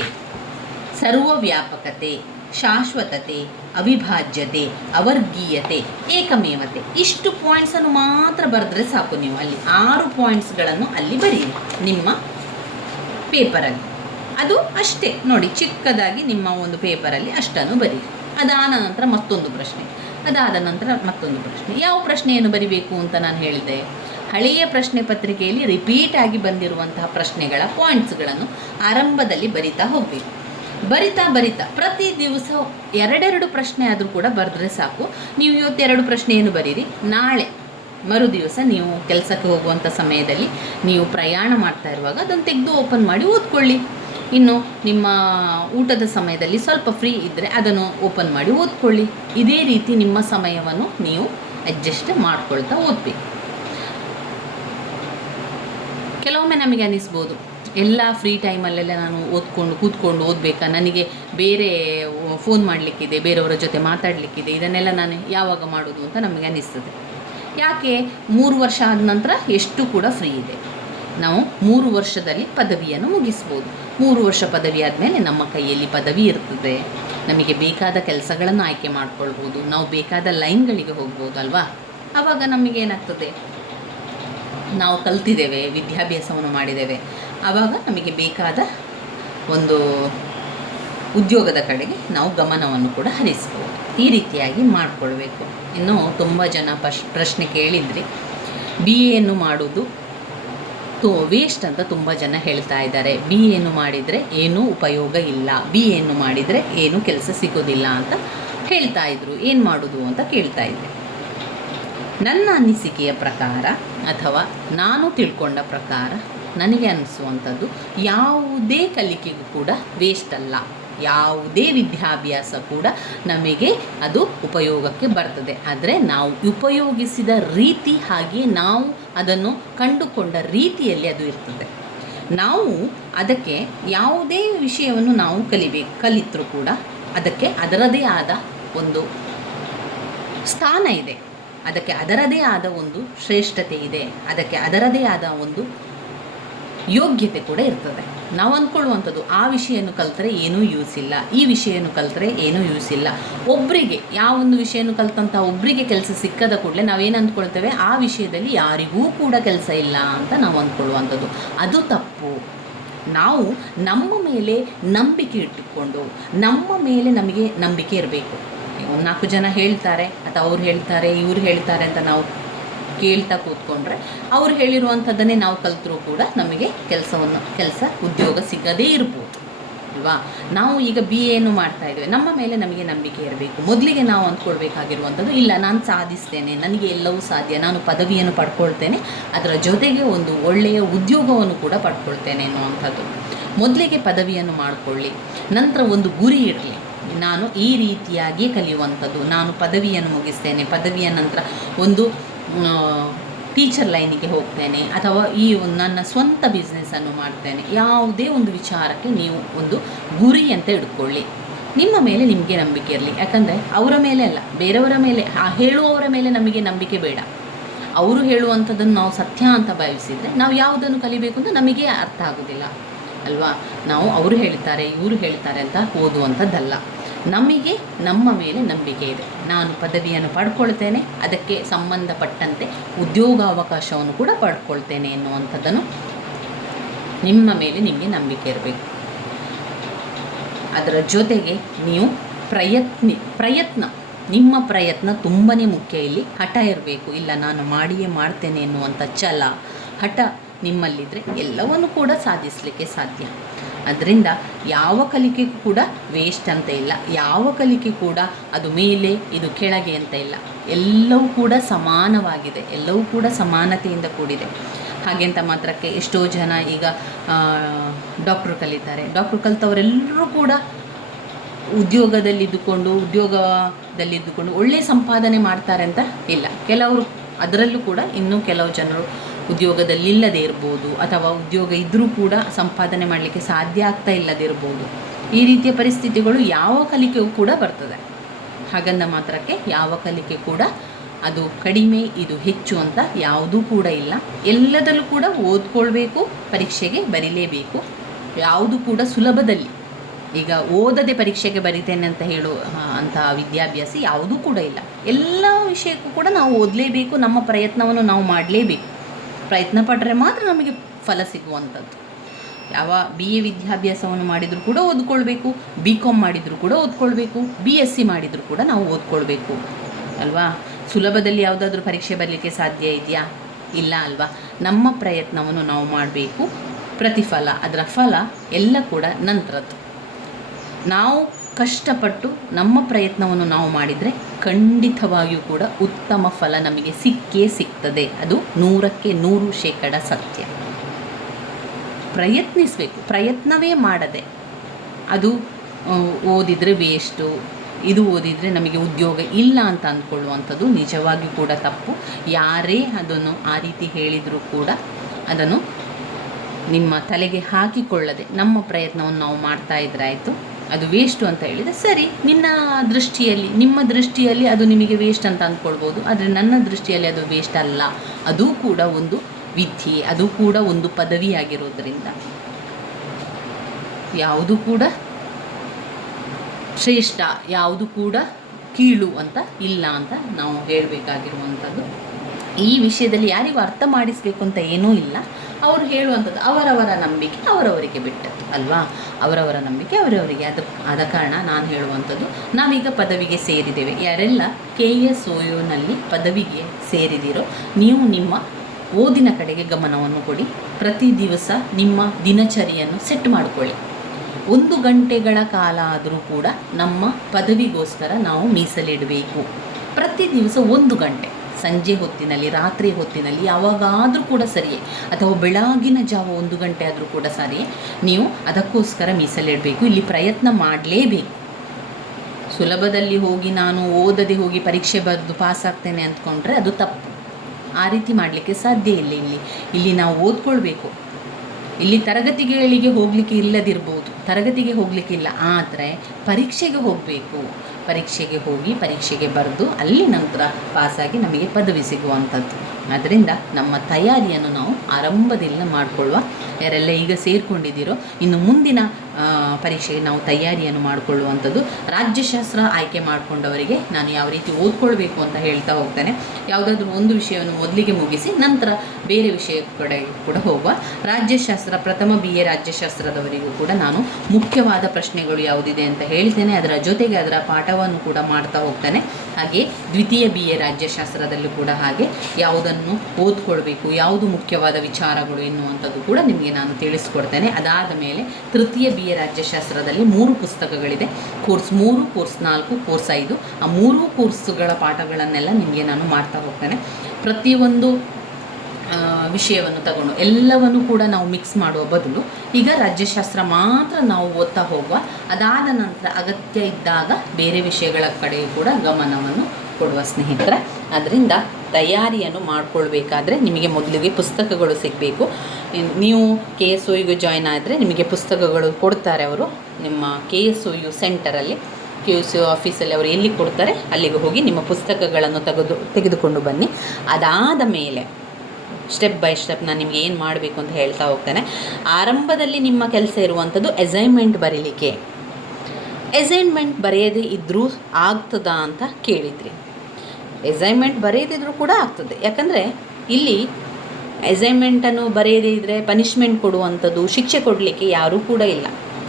ಸರ್ವವ್ಯಾಪಕತೆ, ಶಾಶ್ವತತೆ, ಅವಿಭಾಜ್ಯತೆ, ಅವರ್ಗೀಯತೆ, ಏಕಮೇವತೆ, ಇಷ್ಟು ಪಾಯಿಂಟ್ಸನ್ನು ಮಾತ್ರ ಬರೆದ್ರೆ ಸಾಕು. ನೀವು ಅಲ್ಲಿ 6 ಪಾಯಿಂಟ್ಸ್ಗಳನ್ನು ಅಲ್ಲಿ ಬರೀರಿ ನಿಮ್ಮ ಪೇಪರಲ್ಲಿ. ಅದು ಅಷ್ಟೇ ನೋಡಿ, ಚಿಕ್ಕದಾಗಿ ನಿಮ್ಮ ಒಂದು ಪೇಪರಲ್ಲಿ ಅಷ್ಟನ್ನು ಬರೀರಿ. ಅದಾದ ನಂತರ ಮತ್ತೊಂದು ಪ್ರಶ್ನೆ, ಅದಾದ ನಂತರ ಮತ್ತೊಂದು ಪ್ರಶ್ನೆ. ಯಾವ ಪ್ರಶ್ನೆಯನ್ನು ಬರಿಬೇಕು ಅಂತ ನಾನು ಹೇಳಿದೆ, ಹಳೆಯ ಪ್ರಶ್ನೆ ಪತ್ರಿಕೆಯಲ್ಲಿ ರಿಪೀಟ್ ಆಗಿ ಬಂದಿರುವಂತಹ ಪ್ರಶ್ನೆಗಳ ಪಾಯಿಂಟ್ಸ್ಗಳನ್ನು ಆರಂಭದಲ್ಲಿ ಬರಿತಾ ಹೋಗಬೇಕು. ಬರಿತಾ ಪ್ರತಿ ದಿವಸ 2 ಪ್ರಶ್ನೆ ಆದರೂ ಕೂಡ ಬರೆದ್ರೆ ಸಾಕು. ನೀವು ಇವತ್ತು 2 ಪ್ರಶ್ನೆಯನ್ನು ಬರೀರಿ, ನಾಳೆ ಮರುದಿವಸ ನೀವು ಕೆಲಸಕ್ಕೆ ಹೋಗುವಂಥ ಸಮಯದಲ್ಲಿ ನೀವು ಪ್ರಯಾಣ ಮಾಡ್ತಾ ಇರುವಾಗ ಅದನ್ನು ತೆಗೆದು ಓಪನ್ ಮಾಡಿ ಓದ್ಕೊಳ್ಳಿ. ಇನ್ನು ನಿಮ್ಮ ಊಟದ ಸಮಯದಲ್ಲಿ ಸ್ವಲ್ಪ ಫ್ರೀ ಇದ್ದರೆ ಅದನ್ನು ಓಪನ್ ಮಾಡಿ ಓದ್ಕೊಳ್ಳಿ. ಇದೇ ರೀತಿ ನಿಮ್ಮ ಸಮಯವನ್ನು ನೀವು ಅಡ್ಜಸ್ಟ್ ಮಾಡ್ಕೊಳ್ತಾ ಓದಬೇಕು. ಕೆಲವೊಮ್ಮೆ ನಮಗೆ ಅನ್ನಿಸ್ಬೋದು, ಎಲ್ಲ ಫ್ರೀ ಟೈಮಲ್ಲೆಲ್ಲ ನಾನು ಕೂತ್ಕೊಂಡು ಓದಬೇಕಾ, ನನಗೆ ಬೇರೆ ಫೋನ್ ಮಾಡಲಿಕ್ಕಿದೆ, ಬೇರೆಯವರ ಜೊತೆ ಮಾತಾಡಲಿಕ್ಕಿದೆ, ಇದನ್ನೆಲ್ಲ ನಾನು ಯಾವಾಗ ಮಾಡೋದು ಅಂತ ನಮಗೆ ಅನ್ನಿಸ್ತದೆ. ಯಾಕೆ? 3 ವರ್ಷ ಆದ ನಂತರ ಎಷ್ಟು ಕೂಡ ಫ್ರೀ ಇದೆ. ನಾವು 3 ವರ್ಷದಲ್ಲಿ ಪದವಿಯನ್ನು ಮುಗಿಸ್ಬೋದು. 3 ವರ್ಷ ಪದವಿ ಆದಮೇಲೆ ನಮ್ಮ ಕೈಯಲ್ಲಿ ಪದವಿ ಇರ್ತದೆ, ನಮಗೆ ಬೇಕಾದ ಕೆಲಸಗಳನ್ನು ಆಯ್ಕೆ ಮಾಡ್ಕೊಳ್ಬೋದು, ನಾವು ಬೇಕಾದ ಲೈನ್ಗಳಿಗೆ ಹೋಗ್ಬೋದು ಅಲ್ವಾ. ಆವಾಗ ನಮಗೇನಾಗ್ತದೆ, ನಾವು ಕಲ್ತಿದ್ದೇವೆ, ವಿದ್ಯಾಭ್ಯಾಸವನ್ನು ಮಾಡಿದ್ದೇವೆ, ಆವಾಗ ನಮಗೆ ಬೇಕಾದ ಒಂದು ಉದ್ಯೋಗದ ಕಡೆಗೆ ನಾವು ಗಮನವನ್ನು ಕೂಡ ಹರಿಸ್ಬೋದು. ಈ ರೀತಿಯಾಗಿ ಮಾಡಿಕೊಳ್ಬೇಕು. ಇನ್ನು ತುಂಬ ಜನ ಪ್ರಶ್ನೆ ಕೇಳಿದ್ರಿ, BA ಮಾಡೋದು ವೇಸ್ಟ್ ಅಂತ ತುಂಬ ಜನ ಹೇಳ್ತಾ ಇದ್ದಾರೆ. BA ಮಾಡಿದರೆ ಏನೂ ಉಪಯೋಗ ಇಲ್ಲ, BA ಮಾಡಿದರೆ ಏನೂ ಕೆಲಸ ಸಿಗೋದಿಲ್ಲ ಅಂತ ಹೇಳ್ತಾ ಇದ್ರು. ಏನು ಮಾಡೋದು ಅಂತ ಕೇಳ್ತಾ ಇದ್ದೆ. ನನ್ನ ಅನಿಸಿಕೆಯ ಪ್ರಕಾರ ಅಥವಾ ನಾನು ತಿಳ್ಕೊಂಡ ಪ್ರಕಾರ ನನಗೆ ಅನಿಸುವಂಥದ್ದು, ಯಾವುದೇ ಕಲಿಕೆಗೂ ಕೂಡ ವೇಸ್ಟ್ ಅಲ್ಲ, ಯಾವುದೇ ವಿದ್ಯಾಭ್ಯಾಸ ಕೂಡ ನಮಗೆ ಅದು ಉಪಯೋಗಕ್ಕೆ ಬರ್ತದೆ. ಆದರೆ ನಾವು ಉಪಯೋಗಿಸಿದ ರೀತಿ, ಹಾಗೆ ನಾವು ಅದನ್ನು ಕಂಡುಕೊಂಡ ರೀತಿಯಲ್ಲಿ ಅದು ಇರ್ತದೆ. ನಾವು ಅದಕ್ಕೆ ಯಾವುದೇ ವಿಷಯವನ್ನು ನಾವು ಕಲಿತರೂ ಕೂಡ ಅದಕ್ಕೆ ಅದರದೇ ಆದ ಒಂದು ಸ್ಥಾನ ಇದೆ, ಅದಕ್ಕೆ ಅದರದೇ ಆದ ಒಂದು ಶ್ರೇಷ್ಠತೆ ಇದೆ, ಅದಕ್ಕೆ ಅದರದೇ ಆದ ಒಂದು ಯೋಗ್ಯತೆ ಕೂಡ ಇರ್ತದೆ. ನಾವು ಅಂದ್ಕೊಳ್ಳುವಂಥದ್ದು ಆ ವಿಷಯವನ್ನು ಕಲಿತ್ರೆ ಏನೂ ಯೂಸ್ ಇಲ್ಲ, ಈ ವಿಷಯವನ್ನು ಕಲಿತ್ರೆ ಏನೂ ಯೂಸ್ ಇಲ್ಲ. ಒಬ್ಬರಿಗೆ ಯಾವೊಂದು ವಿಷಯವನ್ನು ಕಲಿತಂಥ ಒಬ್ಬರಿಗೆ ಕೆಲಸ ಸಿಕ್ಕದ ಕೂಡಲೇ ನಾವೇನು ಅಂದ್ಕೊಳ್ತೇವೆ, ಆ ವಿಷಯದಲ್ಲಿ ಯಾರಿಗೂ ಕೂಡ ಕೆಲಸ ಇಲ್ಲ ಅಂತ ನಾವು ಅಂದ್ಕೊಳ್ಳುವಂಥದ್ದು. ಅದು ತಪ್ಪು. ನಾವು ನಮ್ಮ ಮೇಲೆ ನಂಬಿಕೆ ಇಟ್ಟುಕೊಂಡು, ನಮ್ಮ ಮೇಲೆ ನಮಗೆ ನಂಬಿಕೆ ಇರಬೇಕು. 4 ಜನ ಹೇಳ್ತಾರೆ ಅಥವಾ ಅವ್ರು ಹೇಳ್ತಾರೆ, ಇವ್ರು ಹೇಳ್ತಾರೆ ಅಂತ ನಾವು ಕೇಳ್ತಾ ಕೂತ್ಕೊಂಡ್ರೆ ಅವ್ರು ಹೇಳಿರುವಂಥದ್ದನ್ನೇ ನಾವು ಕಲಿತರೂ ಕೂಡ ನಮಗೆ ಕೆಲಸ ಉದ್ಯೋಗ ಸಿಗದೇ ಇರ್ಬೋದು ಅಲ್ವಾ. ನಾವು ಈಗ BA ಮಾಡ್ತಾ ಇದ್ದೇವೆ, ನಮ್ಮ ಮೇಲೆ ನಮಗೆ ನಂಬಿಕೆ ಇರಬೇಕು. ಮೊದಲಿಗೆ ನಾವು ಅಂದ್ಕೊಳ್ಬೇಕಾಗಿರುವಂಥದ್ದು, ಇಲ್ಲ ನಾನು ಸಾಧಿಸ್ತೇನೆ, ನನಗೆ ಎಲ್ಲವೂ ಸಾಧ್ಯ, ನಾನು ಪದವಿಯನ್ನು ಪಡ್ಕೊಳ್ತೇನೆ, ಅದರ ಜೊತೆಗೆ ಒಂದು ಒಳ್ಳೆಯ ಉದ್ಯೋಗವನ್ನು ಕೂಡ ಪಡ್ಕೊಳ್ತೇನೆ ಅನ್ನುವಂಥದ್ದು. ಮೊದಲಿಗೆ ಪದವಿಯನ್ನು ಮಾಡಿಕೊಳ್ಳಿ, ನಂತರ ಒಂದು ಗುರಿ ಇರಲಿ, ನಾನು ಈ ರೀತಿಯಾಗಿ ಕಲಿಯುವಂಥದ್ದು, ನಾನು ಪದವಿಯನ್ನು ಮುಗಿಸ್ತೇನೆ, ಪದವಿಯ ನಂತರ ಒಂದು ಟೀಚರ್ ಲೈನಿಗೆ ಹೋಗ್ತೇನೆ, ಅಥವಾ ನನ್ನ ಸ್ವಂತ ಬಿಸ್ನೆಸ್ಸನ್ನು ಮಾಡ್ತೇನೆ. ಯಾವುದೇ ಒಂದು ವಿಚಾರಕ್ಕೆ ನೀವು ಒಂದು ಗುರಿ ಅಂತ ಇಟ್ಕೊಳ್ಳಿ. ನಿಮ್ಮ ಮೇಲೆ ನಿಮಗೆ ನಂಬಿಕೆ ಇರಲಿ. ಯಾಕಂದರೆ ಅವರ ಮೇಲೆ ಅಲ್ಲ, ಬೇರೆಯವರ ಮೇಲೆ, ಹೇಳುವವರ ಮೇಲೆ ನಮಗೆ ನಂಬಿಕೆ ಬೇಡ. ಅವರು ಹೇಳುವಂಥದ್ದನ್ನು ನಾವು ಸತ್ಯ ಅಂತ ಭಾವಿಸಿದರೆ ನಾವು ಯಾವುದನ್ನು ಕಲಿಬೇಕು ಅಂತ ನಮಗೆ ಅರ್ಥ ಆಗೋದಿಲ್ಲ ಅಲ್ವಾ. ನಾವು ಅವರು ಹೇಳ್ತಾರೆ, ಇವರು ಹೇಳ್ತಾರೆ ಅಂತ ಓದುವಂಥದ್ದಲ್ಲ. ನಮಗೆ ನಮ್ಮ ಮೇಲೆ ನಂಬಿಕೆ ಇದೆ, ನಾನು ಪದವಿಯನ್ನು ಪಡ್ಕೊಳ್ತೇನೆ, ಅದಕ್ಕೆ ಸಂಬಂಧಪಟ್ಟಂತೆ ಉದ್ಯೋಗಾವಕಾಶವನ್ನು ಕೂಡ ಪಡ್ಕೊಳ್ತೇನೆ ಎನ್ನುವಂಥದ್ದನ್ನು ನಿಮ್ಮ ಮೇಲೆ ನಿಮಗೆ ನಂಬಿಕೆ ಇರಬೇಕು. ಅದರ ಜೊತೆಗೆ ನೀವು ಪ್ರಯತ್ನ ನಿಮ್ಮ ಪ್ರಯತ್ನ ತುಂಬಾ ಮುಖ್ಯ. ಇಲ್ಲಿ ಹಠ ಇರಬೇಕು, ಇಲ್ಲ ನಾನು ಮಾಡಿಯೇ ಮಾಡ್ತೇನೆ ಎನ್ನುವಂಥ ಛಲ, ಹಠ ನಿಮ್ಮಲ್ಲಿದ್ದರೆ ಎಲ್ಲವನ್ನು ಕೂಡ ಸಾಧಿಸಲಿಕ್ಕೆ ಸಾಧ್ಯ. ಅದರಿಂದ ಯಾವ ಕಲಿಕೆಗೂ ಕೂಡ ವೇಸ್ಟ್ ಅಂತ ಇಲ್ಲ, ಯಾವ ಕಲಿಕೆ ಕೂಡ ಅದು ಮೇಲೆ ಇದು ಕೆಳಗೆ ಅಂತ ಇಲ್ಲ, ಎಲ್ಲವೂ ಕೂಡ ಸಮಾನವಾಗಿದೆ, ಎಲ್ಲವೂ ಕೂಡ ಸಮಾನತೆಯಿಂದ ಕೂಡಿದೆ. ಹಾಗೆಂತ ಮಾತ್ರಕ್ಕೆ ಎಷ್ಟೋ ಜನ ಈಗ ಡಾಕ್ಟ್ರು ಕಲಿತಾರೆ, ಡಾಕ್ಟ್ರು ಕಲಿತವರೆಲ್ಲರೂ ಕೂಡ ಉದ್ಯೋಗದಲ್ಲಿದ್ದುಕೊಂಡು ಒಳ್ಳೆಯ ಸಂಪಾದನೆ ಮಾಡ್ತಾರೆ ಅಂತ ಇಲ್ಲ. ಕೆಲವರು ಅದರಲ್ಲೂ ಕೂಡ ಇನ್ನೂ ಕೆಲವು ಜನರು ಉದ್ಯೋಗದಲ್ಲಿಲ್ಲದೇ ಇರ್ಬೋದು, ಅಥವಾ ಉದ್ಯೋಗ ಇದ್ದರೂ ಕೂಡ ಸಂಪಾದನೆ ಮಾಡಲಿಕ್ಕೆ ಸಾಧ್ಯ ಆಗ್ತಾ ಇಲ್ಲದೇ ಇರ್ಬೋದು. ಈ ರೀತಿಯ ಪರಿಸ್ಥಿತಿಗಳು ಯಾವ ಕಲಿಕೆಯೂ ಕೂಡ ಬರ್ತದೆ. ಹಾಗಂದ ಮಾತ್ರಕ್ಕೆ ಯಾವ ಕಲಿಕೆ ಕೂಡ ಅದು ಕಡಿಮೆ ಇದು ಹೆಚ್ಚು ಅಂತ ಯಾವುದೂ ಕೂಡ ಇಲ್ಲ. ಎಲ್ಲದರಲ್ಲೂ ಕೂಡ ಓದ್ಕೊಳ್ಬೇಕು, ಪರೀಕ್ಷೆಗೆ ಬರೀಲೇಬೇಕು. ಯಾವುದು ಕೂಡ ಸುಲಭದಲ್ಲಿ ಈಗ ಓದದೆ ಪರೀಕ್ಷೆಗೆ ಬರಿತೇನೆ ಅಂತ ಅಂತಹ ವಿದ್ಯಾಭ್ಯಾಸ ಯಾವುದೂ ಕೂಡ ಇಲ್ಲ. ಎಲ್ಲ ವಿಷಯಕ್ಕೂ ಕೂಡ ನಾವು ಓದಲೇಬೇಕು, ನಮ್ಮ ಪ್ರಯತ್ನವನ್ನು ನಾವು ಮಾಡಲೇಬೇಕು. ಪ್ರಯತ್ನ ಪಟ್ಟರೆ ಮಾತ್ರ ನಮಗೆ ಫಲ ಸಿಗುವಂಥದ್ದು. ಯಾವ BA ವಿದ್ಯಾಭ್ಯಾಸವನ್ನು ಮಾಡಿದರೂ ಕೂಡ ಓದ್ಕೊಳ್ಬೇಕು, BCom ಮಾಡಿದರೂ ಕೂಡ ಓದ್ಕೊಳ್ಬೇಕು, BSc ಮಾಡಿದರೂ ಕೂಡ ನಾವು ಓದ್ಕೊಳ್ಬೇಕು ಅಲ್ವಾ. ಸುಲಭದಲ್ಲಿ ಯಾವುದಾದ್ರೂ ಪರೀಕ್ಷೆ ಬರಲಿಕ್ಕೆ ಸಾಧ್ಯ ಇದೆಯಾ? ಇಲ್ಲ ಅಲ್ವಾ. ನಮ್ಮ ಪ್ರಯತ್ನವನ್ನು ನಾವು ಮಾಡಬೇಕು. ಪ್ರತಿಫಲ, ಅದರ ಫಲ ಎಲ್ಲ ಕೂಡ ನಂತರದ್ದು. ನಾವು ಕಷ್ಟಪಟ್ಟು ನಮ್ಮ ಪ್ರಯತ್ನವನ್ನು ನಾವು ಮಾಡಿದರೆ ಖಂಡಿತವಾಗಿಯೂ ಕೂಡ ಉತ್ತಮ ಫಲ ನಮಗೆ ಸಿಕ್ಕೇ ಸಿಗ್ತದೆ. ಅದು 100% ಸತ್ಯ. ಪ್ರಯತ್ನಿಸಬೇಕು. ಪ್ರಯತ್ನವೇ ಮಾಡದೆ ಅದು ಓದಿದರೆ ವೇಸ್ಟು, ಇದು ಓದಿದರೆ ನಮಗೆ ಉದ್ಯೋಗ ಇಲ್ಲ ಅಂತ ಅಂದ್ಕೊಳ್ಳುವಂಥದ್ದು ನಿಜವಾಗಿಯೂ ಕೂಡ ತಪ್ಪು. ಯಾರೇ ಅದನ್ನು ಆ ರೀತಿ ಹೇಳಿದರೂ ಕೂಡ ಅದನ್ನು ನಿಮ್ಮ ತಲೆಗೆ ಹಾಕಿಕೊಳ್ಳದೆ ನಮ್ಮ ಪ್ರಯತ್ನವನ್ನು ನಾವು ಮಾಡ್ತಾ ಇದ್ರೆ ಆಯಿತು. ಅದು ವೇಸ್ಟು ಅಂತ ಹೇಳಿದರೆ ಸರಿ, ನಿಮ್ಮ ದೃಷ್ಟಿಯಲ್ಲಿ ಅದು ನಿಮಗೆ ವೇಸ್ಟ್ ಅಂತ ಅಂದ್ಕೊಳ್ಬೋದು. ಆದರೆ ನನ್ನ ದೃಷ್ಟಿಯಲ್ಲಿ ಅದು ವೇಸ್ಟ್ ಅಲ್ಲ. ಅದು ಕೂಡ ಒಂದು ವಿದ್ಯೆ, ಅದು ಕೂಡ ಒಂದು ಪದವಿಯಾಗಿರೋದ್ರಿಂದ ಯಾವುದು ಕೂಡ ಶ್ರೇಷ್ಠ, ಯಾವುದು ಕೂಡ ಕೀಳು ಅಂತ ಇಲ್ಲ ಅಂತ ನಾವು ಹೇಳಬೇಕಾಗಿರುವಂಥದ್ದು. ಈ ವಿಷಯದಲ್ಲಿ ಯಾರಿಗೂ ಅರ್ಥ ಮಾಡಿಸಬೇಕು ಅಂತ ಏನೂ ಇಲ್ಲ. ಅವರು ಹೇಳುವಂಥದ್ದು ಅವರವರ ನಂಬಿಕೆ ಅವರವರಿಗೆ ಬಿಟ್ಟದ್ದು ಅಲ್ವಾ. ಅವರವರ ನಂಬಿಕೆ ಅವರವರಿಗೆ. ಆದ ಕಾರಣ ನಾನು ಹೇಳುವಂಥದ್ದು, ನಾವೀಗ ಪದವಿಗೆ ಸೇರಿದ್ದೇವೆ. ಯಾರೆಲ್ಲ KSOUನಲ್ಲಿ ಪದವಿಗೆ ಸೇರಿದಿರೋ ನೀವು ನಿಮ್ಮ ಓದಿನ ಕಡೆಗೆ ಗಮನವನ್ನು ಕೊಡಿ. ಪ್ರತಿ ದಿವಸ ನಿಮ್ಮ ದಿನಚರಿಯನ್ನು ಸೆಟ್ ಮಾಡಿಕೊಳ್ಳಿ. 1 ಗಂಟೆಗಳ ಕಾಲ ಆದರೂ ಕೂಡ ನಮ್ಮ ಪದವಿಗೋಸ್ಕರ ನಾವು ಮೀಸಲಿಡಬೇಕು. ಪ್ರತಿ ದಿವಸ 1 ಗಂಟೆ, ಸಂಜೆ ಹೊತ್ತಿನಲ್ಲಿ, ರಾತ್ರಿ ಹೊತ್ತಿನಲ್ಲಿ, ಯಾವಾಗಾದರೂ ಕೂಡ ಸರಿಯೇ, ಅಥವಾ ಬೆಳಗಿನ ಜಾವ 1 ಗಂಟೆ ಆದರೂ ಕೂಡ ಸರಿಯೇ, ನೀವು ಅದಕ್ಕೋಸ್ಕರ ಮೀಸಲಿಡಬೇಕು. ಇಲ್ಲಿ ಪ್ರಯತ್ನ ಮಾಡಲೇಬೇಕು. ಸುಲಭದಲ್ಲಿ ಹೋಗಿ ನಾನು ಓದದೆ ಹೋಗಿ ಪರೀಕ್ಷೆ ಬರೆದು ಪಾಸ್ ಆಗ್ತೇನೆ ಅಂದ್ಕೊಂಡ್ರೆ ಅದು ತಪ್ಪು. ಆ ರೀತಿ ಮಾಡಲಿಕ್ಕೆ ಸಾಧ್ಯ ಇಲ್ಲ. ಇಲ್ಲಿ ನಾವು ಓದ್ಕೊಳ್ಬೇಕು. ಇಲ್ಲಿ ತರಗತಿಗಳಿಗೆ ಹೋಗಲಿಕ್ಕೆ ಇಲ್ಲದಿರ್ಬೋದು, ತರಗತಿಗೆ ಹೋಗಲಿಕ್ಕಿಲ್ಲ, ಆದರೆ ಪರೀಕ್ಷೆಗೆ ಹೋಗಬೇಕು. ಪರೀಕ್ಷೆಗೆ ಹೋಗಿ ಪರೀಕ್ಷೆಗೆ ಬರೆದು ಅಲ್ಲಿ ನಂತರ ಪಾಸಾಗಿ ನಮಗೆ ಪದವಿ ಸಿಗುವಂಥದ್ದು. ಆದ್ದರಿಂದ ನಮ್ಮ ತಯಾರಿಯನ್ನು ನಾವು ಆರಂಭದಿಂದ ಮಾಡಿಕೊಳ್ಳುವ. ಯಾರೆಲ್ಲ ಈಗ ಸೇರಿಕೊಂಡಿದ್ದೀರೋ ಇನ್ನು ಮುಂದಿನ ಪರೀಕ್ಷೆಗೆ ನಾವು ತಯಾರಿಯನ್ನು ಮಾಡಿಕೊಳ್ಳುವಂಥದ್ದು. ರಾಜ್ಯಶಾಸ್ತ್ರ ಆಯ್ಕೆ ಮಾಡಿಕೊಂಡವರಿಗೆ ನಾನು ಯಾವ ರೀತಿ ಓದ್ಕೊಳ್ಬೇಕು ಅಂತ ಹೇಳ್ತಾ ಹೋಗ್ತೇನೆ. ಯಾವುದಾದ್ರೂ ಒಂದು ವಿಷಯವನ್ನು ಮೊದಲಿಗೆ ಮುಗಿಸಿ ನಂತರ ಬೇರೆ ವಿಷಯ ಕಡೆ ಕೂಡ ಹೋಗುವ. ರಾಜ್ಯಶಾಸ್ತ್ರ ಪ್ರಥಮ BA ರಾಜ್ಯಶಾಸ್ತ್ರದವರಿಗೂ ಕೂಡ ನಾನು ಮುಖ್ಯವಾದ ಪ್ರಶ್ನೆಗಳು ಯಾವುದಿದೆ ಅಂತ ಹೇಳ್ತೇನೆ. ಅದರ ಜೊತೆಗೆ ಅದರ ಪಾಠವನ್ನು ಕೂಡ ಮಾಡ್ತಾ ಹೋಗ್ತೇನೆ. ಹಾಗೆ ದ್ವಿತೀಯ BA ರಾಜ್ಯಶಾಸ್ತ್ರದಲ್ಲೂ ಕೂಡ ಹಾಗೆ ಯಾವುದನ್ನು ಓದ್ಕೊಳ್ಬೇಕು, ಯಾವುದು ಮುಖ್ಯವಾದ ವಿಚಾರಗಳು ಎನ್ನುವಂಥದ್ದು ಕೂಡ ನಿಮಗೆ ನಾನು ತಿಳಿಸ್ಕೊಡ್ತೇನೆ. ಅದಾದ ಮೇಲೆ ತೃತೀಯ BA ರಾಜ್ಯಶಾಸ್ತ್ರದಲ್ಲಿ 3 ಪುಸ್ತಕಗಳಿದೆ. Course 3, course 4, course 5. ಆ 3 ಕೋರ್ಸುಗಳ ಪಾಠಗಳನ್ನೆಲ್ಲ ನಿಮಗೆ ನಾನು ಮಾಡ್ತಾ ಹೋಗ್ತೇನೆ. ಪ್ರತಿಯೊಂದು ವಿಷಯವನ್ನು ತಗೊಂಡು ಎಲ್ಲವನ್ನು ಕೂಡ ನಾವು ಮಿಕ್ಸ್ ಮಾಡುವ ಬದಲು ಈಗ ರಾಜ್ಯಶಾಸ್ತ್ರ ಮಾತ್ರ ನಾವು ಓದ್ತಾ ಹೋಗುವ. ಅದಾದ ನಂತರ ಅಗತ್ಯ ಇದ್ದಾಗ ಬೇರೆ ವಿಷಯಗಳ ಕಡೆಯೂ ಕೂಡ ಗಮನವನ್ನು ಕೊಡುವ ಸ್ನೇಹಿತರೆ. ಅದರಿಂದ ತಯಾರಿಯನ್ನು ಮಾಡಿಕೊಳ್ಬೇಕಾದ್ರೆ ನಿಮಗೆ ಮೊದಲಿಗೆ ಪುಸ್ತಕಗಳು ಸಿಗಬೇಕು. ನೀವು KSOUಗೆ ಜಾಯ್ನ್ ಆದರೆ ನಿಮಗೆ ಪುಸ್ತಕಗಳು ಕೊಡ್ತಾರೆ ಅವರು. ನಿಮ್ಮ KSOU ಸೆಂಟರಲ್ಲಿ, KSOU ಆಫೀಸಲ್ಲಿ ಅವರು ಎಲ್ಲಿ ಕೊಡ್ತಾರೆ ಅಲ್ಲಿಗೆ ಹೋಗಿ ನಿಮ್ಮ ಪುಸ್ತಕಗಳನ್ನು ತೆಗೆದುಕೊಂಡು ಬನ್ನಿ. ಅದಾದ ಮೇಲೆ ಸ್ಟೆಪ್ ಬೈ ಸ್ಟೆಪ್ ನಾನು ನಿಮಗೆ ಏನು ಮಾಡಬೇಕು ಅಂತ ಹೇಳ್ತಾ ಹೋಗ್ತೇನೆ. ಆರಂಭದಲ್ಲಿ ನಿಮ್ಮ ಕೆಲಸ ಇರುವಂಥದ್ದು ಅಸೈನ್ಮೆಂಟ್ ಬರೀಲಿಕ್ಕೆ. ಅಸೈನ್ಮೆಂಟ್ ಬರೆಯದೇ ಇದ್ದರೂ ಆಗ್ತದಾ ಅಂತ ಕೇಳಿದ್ರಿ. ಅಸೈನ್ಮೆಂಟ್ ಬರೆಯದಿದ್ದರೂ ಕೂಡ ಆಗ್ತದೆ. ಯಾಕಂದರೆ ಇಲ್ಲಿ ಅಸೈನ್ಮೆಂಟನ್ನು ಬರೆಯದೇ ಇದ್ದರೆ ಪನಿಷ್ಮೆಂಟ್ ಕೊಡುವಂಥದ್ದು, ಶಿಕ್ಷೆ ಕೊಡಲಿಕ್ಕೆ ಯಾರೂ ಕೂಡ ಇಲ್ಲ.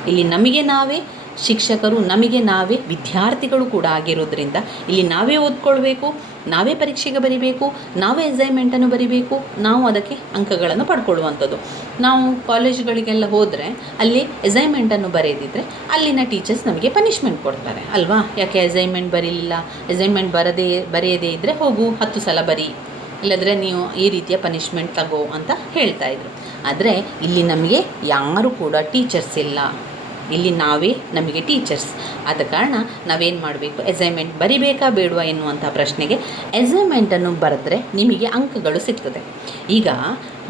ಇಲ್ಲಿ ನಮಗೆ ನಾವೇ ಶಿಕ್ಷಕರು, ನಮಗೆ ನಾವೇ ವಿದ್ಯಾರ್ಥಿಗಳು ಕೂಡ ಆಗಿರೋದ್ರಿಂದ ಇಲ್ಲಿ ನಾವೇ ಓದ್ಕೊಳ್ಬೇಕು, ನಾವೇ ಪರೀಕ್ಷೆಗೆ ಬರೀಬೇಕು, ನಾವೇ ಅಸೈನ್ಮೆಂಟನ್ನು ಬರೀಬೇಕು, ನಾವು ಅದಕ್ಕೆ ಅಂಕಗಳನ್ನು ಪಡ್ಕೊಳ್ಳುವಂಥದ್ದು. ನಾವು ಕಾಲೇಜುಗಳಿಗೆಲ್ಲ ಹೋದರೆ ಅಲ್ಲಿ ಅಸೈನ್ಮೆಂಟನ್ನು ಬರೆಯದಿದ್ದರೆ ಅಲ್ಲಿನ ಟೀಚರ್ಸ್ ನಮಗೆ ಪನಿಷ್ಮೆಂಟ್ ಕೊಡ್ತಾರೆ ಅಲ್ವಾ. ಯಾಕೆ ಅಸೈನ್ಮೆಂಟ್ ಬರೀಲಿಲ್ಲ, ಅಸೈನ್ಮೆಂಟ್ ಬರೆಯದೇ ಇದ್ದರೆ ಹೋಗು 10 ಸಲ ಬರಿ, ಇಲ್ಲದ್ರೆ ನೀವು ಈ ರೀತಿಯ ಪನಿಷ್ಮೆಂಟ್ ತಗೋ ಅಂತ ಹೇಳ್ತಾಯಿದ್ರು. ಆದರೆ ಇಲ್ಲಿ ನಮಗೆ ಯಾರೂ ಕೂಡ ಟೀಚರ್ಸ್ ಇಲ್ಲ, ಇಲ್ಲಿ ನಾವೇ ನಮಗೆ ಟೀಚರ್ಸ್. ಆದ ಕಾರಣ ನಾವೇನು ಮಾಡಬೇಕು, ಅಸೈನ್ಮೆಂಟ್ ಬರಿಬೇಕಾ ಬೇಡವಾ ಎನ್ನುವಂಥ ಪ್ರಶ್ನೆಗೆ ಅಸೈನ್ಮೆಂಟನ್ನು ಬರೆದ್ರೆ ನಿಮಗೆ ಅಂಕಗಳು ಸಿಗ್ತದೆ. ಈಗ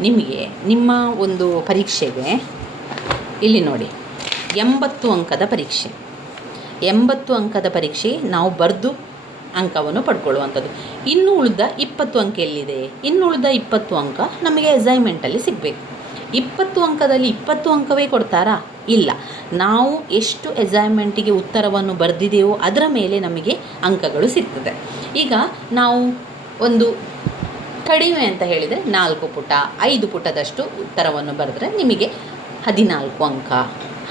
ನಿಮಗೆ ನಿಮ್ಮ ಒಂದು ಪರೀಕ್ಷೆಗೆ ಇಲ್ಲಿ ನೋಡಿ 80 ಅಂಕದ ಪರೀಕ್ಷೆ, 80 ಅಂಕದ ಪರೀಕ್ಷೆ ನಾವು ಬರೆದು ಅಂಕವನ್ನು ಪಡ್ಕೊಳ್ಳುವಂಥದ್ದು. ಇನ್ನು ಉಳಿದ 20 ಅಂಕ ಎಲ್ಲಿದೆ? ಇನ್ನು ಉಳಿದ 20 ಅಂಕ ನಮಗೆ ಅಸೈನ್ಮೆಂಟಲ್ಲಿ ಸಿಗಬೇಕು. 20 ಅಂಕದಲ್ಲಿ 20 ಅಂಕವೇ ಕೊಡ್ತಾರಾ? ಇಲ್ಲ. ನಾವು ಎಷ್ಟು ಅಸೈನ್ಮೆಂಟಿಗೆ ಉತ್ತರವನ್ನು ಬರೆದಿದೆಯೋ ಅದರ ಮೇಲೆ ನಮಗೆ ಅಂಕಗಳು ಸಿಗ್ತದೆ. ಈಗ ನಾವು ಒಂದು ಕಡಿಮೆ ಅಂತ ಹೇಳಿದರೆ 4 ಪುಟ 5 ಪುಟದಷ್ಟು ಉತ್ತರವನ್ನು ಬರೆದ್ರೆ ನಿಮಗೆ 14 ಅಂಕ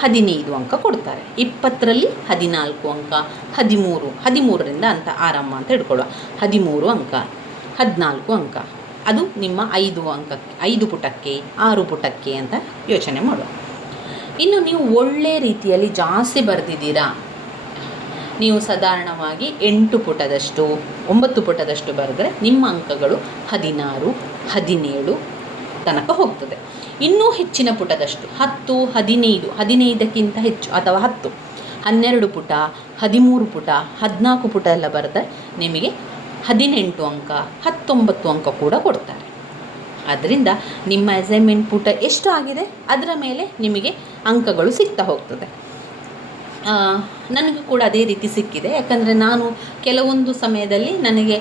15 ಅಂಕ ಕೊಡ್ತಾರೆ. 20ರಲ್ಲಿ 14 ಅಂಕ, 13ರಿಂದ ಅಂತ ಆರಂಭ ಅಂತ ಹಿಡ್ಕೊಳ್ಳುವ, 13 ಅಂಕ, 14 ಅಂಕ, ಅದು ನಿಮ್ಮ 5 ಪುಟಕ್ಕೆ 6 ಪುಟಕ್ಕೆ ಅಂತ ಯೋಚನೆ ಮಾಡುವ. ಇನ್ನು ನೀವು ಒಳ್ಳೆ ರೀತಿಯಲ್ಲಿ ಜಾಸ್ತಿ ಬರೆದಿದ್ದೀರಾ, ನೀವು ಸಾಧಾರಣವಾಗಿ 8 ಪುಟದಷ್ಟು 9 ಪುಟದಷ್ಟು ಬರೆದರೆ ನಿಮ್ಮ ಅಂಕಗಳು 16, 17 ತನಕ ಹೋಗ್ತದೆ. ಇನ್ನೂ ಹೆಚ್ಚಿನ ಪುಟದಷ್ಟು 10, 15, 15ಕ್ಕಿಂತ ಹೆಚ್ಚು ಅಥವಾ 10, 12 ಪುಟ, 13 ಪುಟ, 14 ಪುಟ ಎಲ್ಲ ಬರೆದರೆ ನಿಮಗೆ 18 ಅಂಕ 19 ಅಂಕ ಕೂಡ ಕೊಡ್ತಾರೆ. ಆದ್ದರಿಂದ ನಿಮ್ಮ ಅಸೈನ್ಮೆಂಟ್ ಪುಟ ಎಷ್ಟು ಆಗಿದೆ ಅದರ ಮೇಲೆ ನಿಮಗೆ ಅಂಕಗಳು ಸಿಗ್ತಾ ಹೋಗ್ತದೆ. ನನಗೂ ಕೂಡ ಅದೇ ರೀತಿ ಸಿಕ್ಕಿದೆ. ಯಾಕಂದರೆ ನಾನು ಕೆಲವೊಂದು ಸಮಯದಲ್ಲಿ ನನಗೆ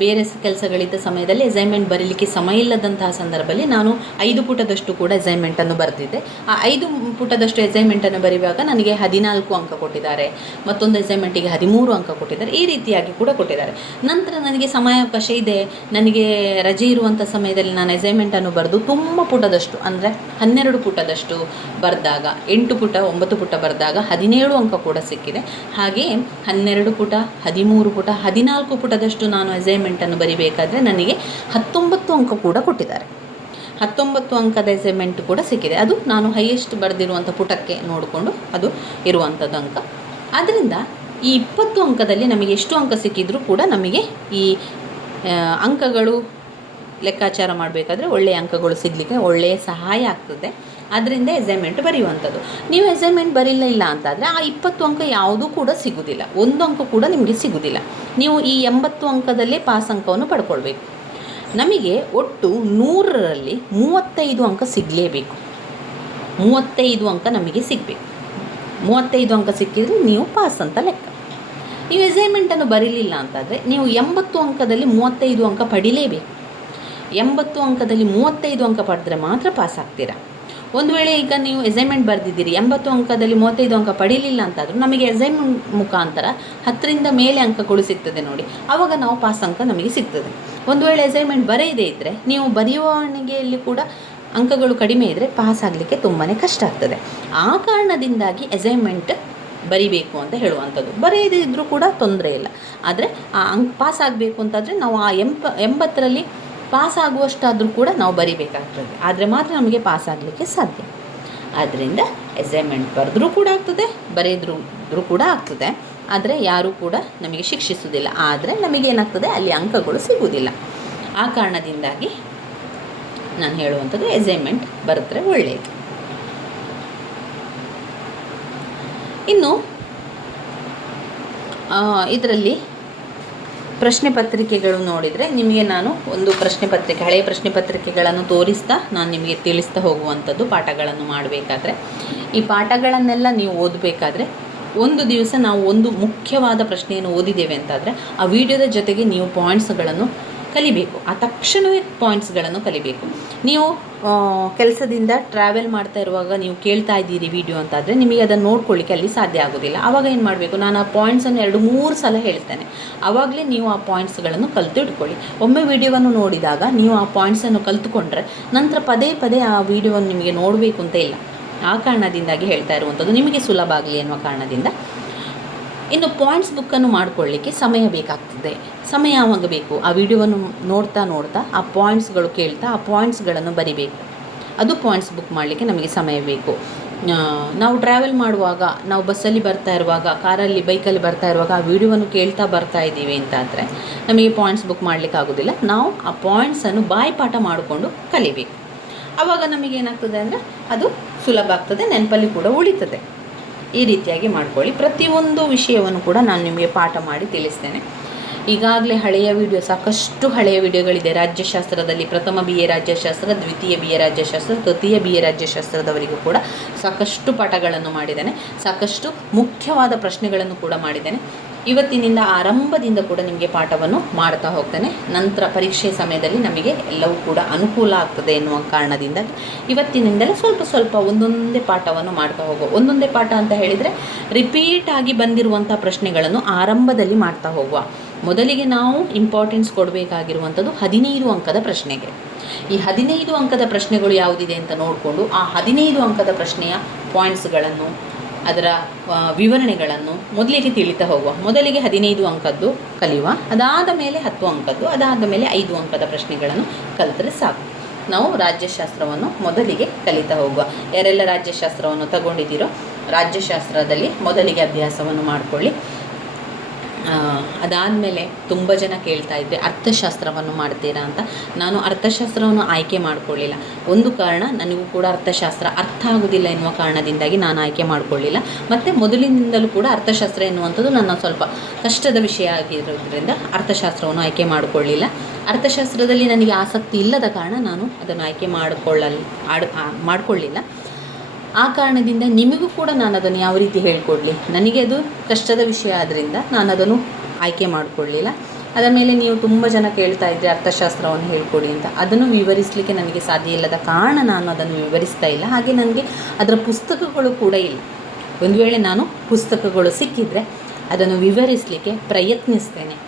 ಬೇರೆ ಕೆಲಸಗಳಿದ್ದ ಸಮಯದಲ್ಲಿ ಅಸೈನ್ಮೆಂಟ್ ಬರೀಲಿಕ್ಕೆ ಸಮಯ ಇಲ್ಲದಂತಹ ಸಂದರ್ಭದಲ್ಲಿ ನಾನು 5 ಪುಟದಷ್ಟು ಕೂಡ ಅಸೈನ್ಮೆಂಟನ್ನು ಬರೆದಿದ್ದೆ. ಆ 5 ಪುಟದಷ್ಟು ಅಸೈನ್ಮೆಂಟನ್ನು ಬರೆಯುವಾಗ ನನಗೆ 14 ಅಂಕ ಕೊಟ್ಟಿದ್ದಾರೆ, ಮತ್ತೊಂದು ಅಸೈನ್ಮೆಂಟಿಗೆ 13 ಅಂಕ ಕೊಟ್ಟಿದ್ದಾರೆ, ಈ ರೀತಿಯಾಗಿ ಕೂಡ ಕೊಟ್ಟಿದ್ದಾರೆ. ನಂತರ ನನಗೆ ಸಮಯಾವಕಾಶ ಇದೆ, ನನಗೆ ರಜೆ ಇರುವಂಥ ಸಮಯದಲ್ಲಿ ನಾನು ಅಸೈನ್ಮೆಂಟನ್ನು ಬರೆದು ತುಂಬ ಪುಟದಷ್ಟು ಅಂದರೆ 12 ಪುಟದಷ್ಟು ಬರೆದಾಗ, 8 ಪುಟ 9 ಪುಟ ಬರೆದಾಗ 17 ಅಂಕ ಕೂಡ ಸಿಕ್ಕಿದೆ. ಹಾಗೆಯೇ 12 ಪುಟ 13 ಪುಟ 14 ಪುಟದಷ್ಟು ನಾನು ಅಸೈನ್ಮೆಂಟನ್ನು ಬರಿಬೇಕಾದ್ರೆ ನನಗೆ 19 ಅಂಕ ಕೂಡ ಕೊಟ್ಟಿದ್ದಾರೆ. 19 ಅಂಕದ ಅಸೈನ್ಮೆಂಟ್ ಕೂಡ ಸಿಕ್ಕಿದೆ. ಅದು ನಾನು ಹೈಯೆಸ್ಟ್ ಬರೆದಿರುವಂಥ ಪುಟಕ್ಕೆ ನೋಡಿಕೊಂಡು ಅದು ಇರುವಂಥದ್ದು ಅಂಕ. ಆದ್ದರಿಂದ ಈ 20 ಅಂಕದಲ್ಲಿ ನಮಗೆ ಎಷ್ಟು ಅಂಕ ಸಿಕ್ಕಿದ್ರೂ ಕೂಡ ನಮಗೆ ಈ ಅಂಕಗಳು ಲೆಕ್ಕಾಚಾರ ಮಾಡಬೇಕಾದ್ರೆ ಒಳ್ಳೆಯ ಅಂಕಗಳು ಸಿಗಲಿಕ್ಕೆ ಒಳ್ಳೆಯ ಸಹಾಯ ಆಗ್ತದೆ. ಅದರಿಂದ ಅಸೈನ್ಮೆಂಟ್ ಬರೆಯುವಂಥದ್ದು. ನೀವು ಅಸೈನ್ಮೆಂಟ್ ಬರೀಲಿಲ್ಲ ಅಂತಾದರೆ ಆ 20 ಅಂಕ ಯಾವುದೂ ಕೂಡ ಸಿಗೋದಿಲ್ಲ, 1 ಅಂಕ ಕೂಡ ನಿಮಗೆ ಸಿಗೋದಿಲ್ಲ. ನೀವು ಈ 80 ಅಂಕದಲ್ಲೇ ಪಾಸ್ ಅಂಕವನ್ನು ಪಡ್ಕೊಳ್ಬೇಕು. ನಮಗೆ ಒಟ್ಟು 100ರಲ್ಲಿ 35 ಅಂಕ ಸಿಗಲೇಬೇಕು. 35 ಅಂಕ ನಮಗೆ ಸಿಗಬೇಕು. 35 ಅಂಕ ಸಿಕ್ಕಿದರೆ ನೀವು ಪಾಸ್ ಅಂತ ಲೆಕ್ಕ. ನೀವು ಅಸೈನ್ಮೆಂಟನ್ನು ಬರೀಲಿಲ್ಲ ಅಂತಾದರೆ ನೀವು 80 ಅಂಕದಲ್ಲಿ 35 ಅಂಕ ಪಡಿಲೇಬೇಕು. 80 ಅಂಕದಲ್ಲಿ 35 ಅಂಕ ಪಡೆದ್ರೆ ಮಾತ್ರ ಪಾಸ್ ಆಗ್ತೀರಾ. ಒಂದು ವೇಳೆ ಈಗ ನೀವು ಅಸೈನ್ಮೆಂಟ್ ಬರೆದಿದ್ದೀರಿ, 80 ಅಂಕದಲ್ಲಿ 35 ಅಂಕ ಪಡೀಲಿಲ್ಲ ಅಂತಾದರೂ ನಮಗೆ ಅಸೈನ್ಮೆಂಟ್ ಮುಖಾಂತರ 10ರಿಂದ ಮೇಲೆ ಅಂಕಗಳು ಸಿಗ್ತದೆ ನೋಡಿ, ಆವಾಗ ನಾವು ಪಾಸ್ ಅಂಕ ನಮಗೆ ಸಿಗ್ತದೆ. ಒಂದು ವೇಳೆ ಅಸೈನ್ಮೆಂಟ್ ಬರೆಯದೇ ಇದ್ದರೆ ನೀವು ಬರೆಯುವವನಿಗೆಯಲ್ಲಿ ಕೂಡ ಅಂಕಗಳು ಕಡಿಮೆ ಇದ್ದರೆ ಪಾಸ್ ಆಗಲಿಕ್ಕೆ ತುಂಬಾ ಕಷ್ಟ ಆಗ್ತದೆ. ಆ ಕಾರಣದಿಂದಾಗಿ ಅಸೈನ್ಮೆಂಟ್ ಬರಿಬೇಕು ಅಂತ ಹೇಳುವಂಥದ್ದು. ಬರೆಯದೇ ಇದ್ದರೂ ಕೂಡ ತೊಂದರೆ ಇಲ್ಲ, ಆದರೆ ಆ ಪಾಸ್ ಆಗಬೇಕು ಅಂತಾದರೆ ನಾವು ಆ 80ರಲ್ಲಿ ಪಾಸ್ ಆಗುವಷ್ಟಾದರೂ ಕೂಡ ನಾವು ಬರಿಬೇಕಾಗ್ತದೆ. ಆದರೆ ಮಾತ್ರ ನಮಗೆ ಪಾಸ್ ಆಗಲಿಕ್ಕೆ ಸಾಧ್ಯ. ಆದ್ದರಿಂದ ಅಸೈನ್ಮೆಂಟ್ ಬರೆದ್ರೂ ಕೂಡ ಆಗ್ತದೆ, ಬರೆದ್ರೂ ಕೂಡ ಆಗ್ತದೆ. ಆದರೆ ಯಾರೂ ಕೂಡ ನಮಗೆ ಶಿಕ್ಷಿಸುವುದಿಲ್ಲ. ಆದರೆ ನಮಗೇನಾಗ್ತದೆ, ಅಲ್ಲಿ ಅಂಕಗಳು ಸಿಗುವುದಿಲ್ಲ. ಆ ಕಾರಣದಿಂದಾಗಿ ನಾನು ಹೇಳುವಂಥದ್ದು ಅಸೈನ್ಮೆಂಟ್ ಬರೆದ್ರೆ ಒಳ್ಳೆಯದು. ಇನ್ನು ಇದರಲ್ಲಿ ಪ್ರಶ್ನೆ ಪತ್ರಿಕೆಗಳು ನೋಡಿದರೆ ನಿಮಗೆ ನಾನು ಒಂದು ಹಳೆಯ ಪ್ರಶ್ನೆ ಪತ್ರಿಕೆಗಳನ್ನು ತೋರಿಸ್ತಾ ನಾನು ನಿಮಗೆ ತಿಳಿಸ್ತಾ ಹೋಗುವಂಥದ್ದು ಪಾಠಗಳನ್ನು ಮಾಡಬೇಕಾದ್ರೆ. ಈ ಪಾಠಗಳನ್ನೆಲ್ಲ ನೀವು ಓದಬೇಕಾದ್ರೆ ಒಂದು ದಿವಸ ನಾವು ಒಂದು ಮುಖ್ಯವಾದ ಪ್ರಶ್ನೆಯನ್ನು ಓದಿದ್ದೇವೆ ಅಂತಾದರೆ ಆ ವಿಡಿಯೋದ ಜೊತೆಗೆ ನೀವು ಪಾಯಿಂಟ್ಸ್ಗಳನ್ನು ಕಲಿಬೇಕು. ಆ ತಕ್ಷಣವೇ ಪಾಯಿಂಟ್ಸ್ಗಳನ್ನು ಕಲಿಬೇಕು. ನೀವು ಕೆಲಸದಿಂದ ಟ್ರಾವೆಲ್ ಮಾಡ್ತಾ ಇರುವಾಗ ನೀವು ಕೇಳ್ತಾ ಇದ್ದೀರಿ ವಿಡಿಯೋ ಅಂತಾದರೆ ನಿಮಗೆ ಅದನ್ನು ನೋಡ್ಕೊಳ್ಳಿಕ್ಕೆ ಅಲ್ಲಿ ಸಾಧ್ಯ ಆಗೋದಿಲ್ಲ. ಆವಾಗ ಏನು ಮಾಡಬೇಕು, ನಾನು ಆ ಪಾಯಿಂಟ್ಸನ್ನು 2-3 ಸಲ ಹೇಳ್ತೇನೆ. ಆವಾಗಲೇ ನೀವು ಆ ಪಾಯಿಂಟ್ಸ್ಗಳನ್ನು ಕಲಿತು ಇಟ್ಕೊಳ್ಳಿ. ಒಮ್ಮೆ ವಿಡಿಯೋವನ್ನು ನೋಡಿದಾಗ ನೀವು ಆ ಪಾಯಿಂಟ್ಸನ್ನು ಕಲಿತುಕೊಂಡ್ರೆ ನಂತರ ಪದೇ ಪದೇ ಆ ವಿಡಿಯೋವನ್ನು ನಿಮಗೆ ನೋಡಬೇಕು ಅಂತ ಇಲ್ಲ. ಆ ಕಾರಣದಿಂದಾಗಿ ಹೇಳ್ತಾ ಇರುವಂಥದ್ದು, ನಿಮಗೆ ಸುಲಭ ಆಗಲಿ ಅನ್ನುವ ಕಾರಣದಿಂದ. ಇನ್ನು ಪಾಯಿಂಟ್ಸ್ ಬುಕ್ಕನ್ನು ಮಾಡಿಕೊಳ್ಳಿಕ್ಕೆ ಸಮಯ ಬೇಕಾಗ್ತದೆ. ಸಮಯ ಯಾವಾಗ ಬೇಕು, ಆ ವಿಡಿಯೋವನ್ನು ನೋಡ್ತಾ ಆ ಪಾಯಿಂಟ್ಸ್ಗಳು ಕೇಳ್ತಾ ಆ ಪಾಯಿಂಟ್ಸ್ಗಳನ್ನು ಬರಿಬೇಕು. ಅದು ಪಾಯಿಂಟ್ಸ್ ಬುಕ್ ಮಾಡಲಿಕ್ಕೆ ನಮಗೆ ಸಮಯ ಬೇಕು. ನಾವು ಟ್ರಾವೆಲ್ ಮಾಡುವಾಗ, ನಾವು ಬಸ್ಸಲ್ಲಿ ಬರ್ತಾ ಇರುವಾಗ, ಕಾರಲ್ಲಿ ಬೈಕಲ್ಲಿ ಬರ್ತಾ ಇರುವಾಗ ಆ ವಿಡಿಯೋವನ್ನು ಕೇಳ್ತಾ ಬರ್ತಾ ಇದ್ದೀವಿ ಅಂತಾದರೆ ನಮಗೆ ಪಾಯಿಂಟ್ಸ್ ಬುಕ್ ಮಾಡಲಿಕ್ಕೆ ಆಗೋದಿಲ್ಲ. ನಾವು ಆ ಪಾಯಿಂಟ್ಸನ್ನು ಬಾಯಿಪಾಠ ಮಾಡಿಕೊಂಡು ಕಲಿಬೇಕು. ಆವಾಗ ನಮಗೇನಾಗ್ತದೆ ಅಂದರೆ ಅದು ಸುಲಭ ಆಗ್ತದೆ, ನೆನಪಲ್ಲಿ ಕೂಡ ಉಳಿತದೆ. ಈ ರೀತಿಯಾಗಿ ಮಾಡ್ಕೊಳ್ಳಿ. ಪ್ರತಿಯೊಂದು ವಿಷಯವನ್ನು ಕೂಡ ನಾನು ನಿಮಗೆ ಪಾಠ ಮಾಡಿ ತಿಳಿಸ್ತೇನೆ. ಈಗಾಗಲೇ ಸಾಕಷ್ಟು ಹಳೆಯ ವಿಡಿಯೋಗಳಿದೆ. ರಾಜ್ಯಶಾಸ್ತ್ರದಲ್ಲಿ ಪ್ರಥಮ BA ರಾಜ್ಯಶಾಸ್ತ್ರ, ದ್ವಿತೀಯ BA ರಾಜ್ಯಶಾಸ್ತ್ರ, ತೃತೀಯ BA ರಾಜ್ಯಶಾಸ್ತ್ರದವರಿಗೂ ಕೂಡ ಸಾಕಷ್ಟು ಪಾಠಗಳನ್ನು ಮಾಡಿದ್ದೇನೆ. ಸಾಕಷ್ಟು ಮುಖ್ಯವಾದ ಪ್ರಶ್ನೆಗಳನ್ನು ಕೂಡ ಮಾಡಿದ್ದೇನೆ. ಇವತ್ತಿನಿಂದ ಆರಂಭದಿಂದ ಕೂಡ ನಿಮಗೆ ಪಾಠವನ್ನು ಮಾಡ್ತಾ ಹೋಗ್ತೇನೆ. ನಂತರ ಪರೀಕ್ಷೆ ಸಮಯದಲ್ಲಿ ನಮಗೆ ಎಲ್ಲವೂ ಕೂಡ ಅನುಕೂಲ ಆಗ್ತದೆ ಎನ್ನುವ ಕಾರಣದಿಂದ ಇವತ್ತಿನಿಂದಲೇ ಸ್ವಲ್ಪ ಒಂದೊಂದೇ ಪಾಠವನ್ನು ಮಾಡ್ತಾ ಹೋಗುವ. ಒಂದೊಂದೇ ಪಾಠ ಅಂತ ಹೇಳಿದರೆ ರಿಪೀಟ್ ಆಗಿ ಬಂದಿರುವಂಥ ಪ್ರಶ್ನೆಗಳನ್ನು ಆರಂಭದಲ್ಲಿ ಮಾಡ್ತಾ ಹೋಗುವ. ಮೊದಲಿಗೆ ನಾವು ಇಂಪಾರ್ಟೆನ್ಸ್ ಕೊಡಬೇಕಾಗಿರುವಂಥದ್ದು 15 ಅಂಕದ ಪ್ರಶ್ನೆಗೆ. ಈ 15 ಅಂಕದ ಪ್ರಶ್ನೆಗಳು ಯಾವುದಿದೆ ಅಂತ ನೋಡಿಕೊಂಡು ಆ 15 ಅಂಕದ ಪ್ರಶ್ನೆಯ ಪಾಯಿಂಟ್ಸ್ಗಳನ್ನು, ಅದರ ವಿವರಣೆಗಳನ್ನು ಮೊದಲಿಗೆ ತಿಳಿತಾ ಹೋಗುವ. ಮೊದಲಿಗೆ 15 ಅಂಕದ್ದು ಕಲಿಯುವ, ಅದಾದ ಮೇಲೆ 10 ಅಂಕದ್ದು, ಅದಾದ ಮೇಲೆ 5 ಅಂಕದ ಪ್ರಶ್ನೆಗಳನ್ನು ಕಲಿತರೆ ಸಾಕು. ನಾವು ರಾಜ್ಯಶಾಸ್ತ್ರವನ್ನು ಮೊದಲಿಗೆ ಕಲಿತಾ ಹೋಗುವ. ಯಾರೆಲ್ಲ ರಾಜ್ಯಶಾಸ್ತ್ರವನ್ನು ತಗೊಂಡಿದ್ದೀರೋ ರಾಜ್ಯಶಾಸ್ತ್ರದಲ್ಲಿ ಮೊದಲಿಗೆ ಅಭ್ಯಾಸವನ್ನು ಮಾಡಿಕೊಳ್ಳಿ. ಅದಾದಮೇಲೆ ತುಂಬ ಜನ ಕೇಳ್ತಾ ಇದ್ದೆ ಅರ್ಥಶಾಸ್ತ್ರವನ್ನು ಮಾಡ್ತೀರಾ ಅಂತ. ನಾನು ಅರ್ಥಶಾಸ್ತ್ರವನ್ನು ಆಯ್ಕೆ ಮಾಡಿಕೊಳ್ಳಿಲ್ಲ. ಒಂದು ಕಾರಣ, ನನಗೂ ಕೂಡ ಅರ್ಥಶಾಸ್ತ್ರ ಅರ್ಥ ಆಗೋದಿಲ್ಲ ಎನ್ನುವ ಕಾರಣದಿಂದಾಗಿ ನಾನು ಆಯ್ಕೆ ಮಾಡಿಕೊಳ್ಳಿಲ್ಲ. ಮತ್ತು ಮೊದಲಿನಿಂದಲೂ ಕೂಡ ಅರ್ಥಶಾಸ್ತ್ರ ಎನ್ನುವಂಥದ್ದು ನನ್ನ ಸ್ವಲ್ಪ ಕಷ್ಟದ ವಿಷಯ ಆಗಿರೋದ್ರಿಂದ ಅರ್ಥಶಾಸ್ತ್ರವನ್ನು ಆಯ್ಕೆ ಮಾಡಿಕೊಳ್ಳಿಲ್ಲ. ಅರ್ಥಶಾಸ್ತ್ರದಲ್ಲಿ ನನಗೆ ಆಸಕ್ತಿ ಇಲ್ಲದ ಕಾರಣ ನಾನು ಅದನ್ನು ಆಯ್ಕೆ ಮಾಡಿಕೊಳ್ಳಿಲ್ಲ. ಆ ಕಾರಣದಿಂದ ನಿಮಗೂ ಕೂಡ ನಾನು ಅದನ್ನು ಯಾವ ರೀತಿ ಹೇಳ್ಕೊಡ್ಲಿ, ನನಗೆ ಅದು ಕಷ್ಟದ ವಿಷಯ ಆದ್ದರಿಂದ ನಾನು ಅದನ್ನು ಆಯ್ಕೆ ಮಾಡಿಕೊಳ್ಳಲಿಲ್ಲ. ಅದರ ಮೇಲೆ ನೀವು ತುಂಬ ಜನ ಕೇಳ್ತಾ ಇದ್ದರೆ ಅರ್ಥಶಾಸ್ತ್ರವನ್ನು ಹೇಳ್ಕೊಡಿ ಅಂತ. ಅದನ್ನು ವಿವರಿಸಲಿಕ್ಕೆ ನನಗೆ ಸಾಧ್ಯ ಇಲ್ಲದ ಕಾರಣ ನಾನು ಅದನ್ನು ವಿವರಿಸ್ತಾ ಇಲ್ಲ. ಹಾಗೆ ನನಗೆ ಅದರ ಪುಸ್ತಕಗಳು ಕೂಡ ಇಲ್ಲ. ಒಂದು ವೇಳೆ ನಾನು ಪುಸ್ತಕಗಳು ಸಿಕ್ಕಿದರೆ ಅದನ್ನು ವಿವರಿಸಲಿಕ್ಕೆ ಪ್ರಯತ್ನಿಸ್ತೇನೆ.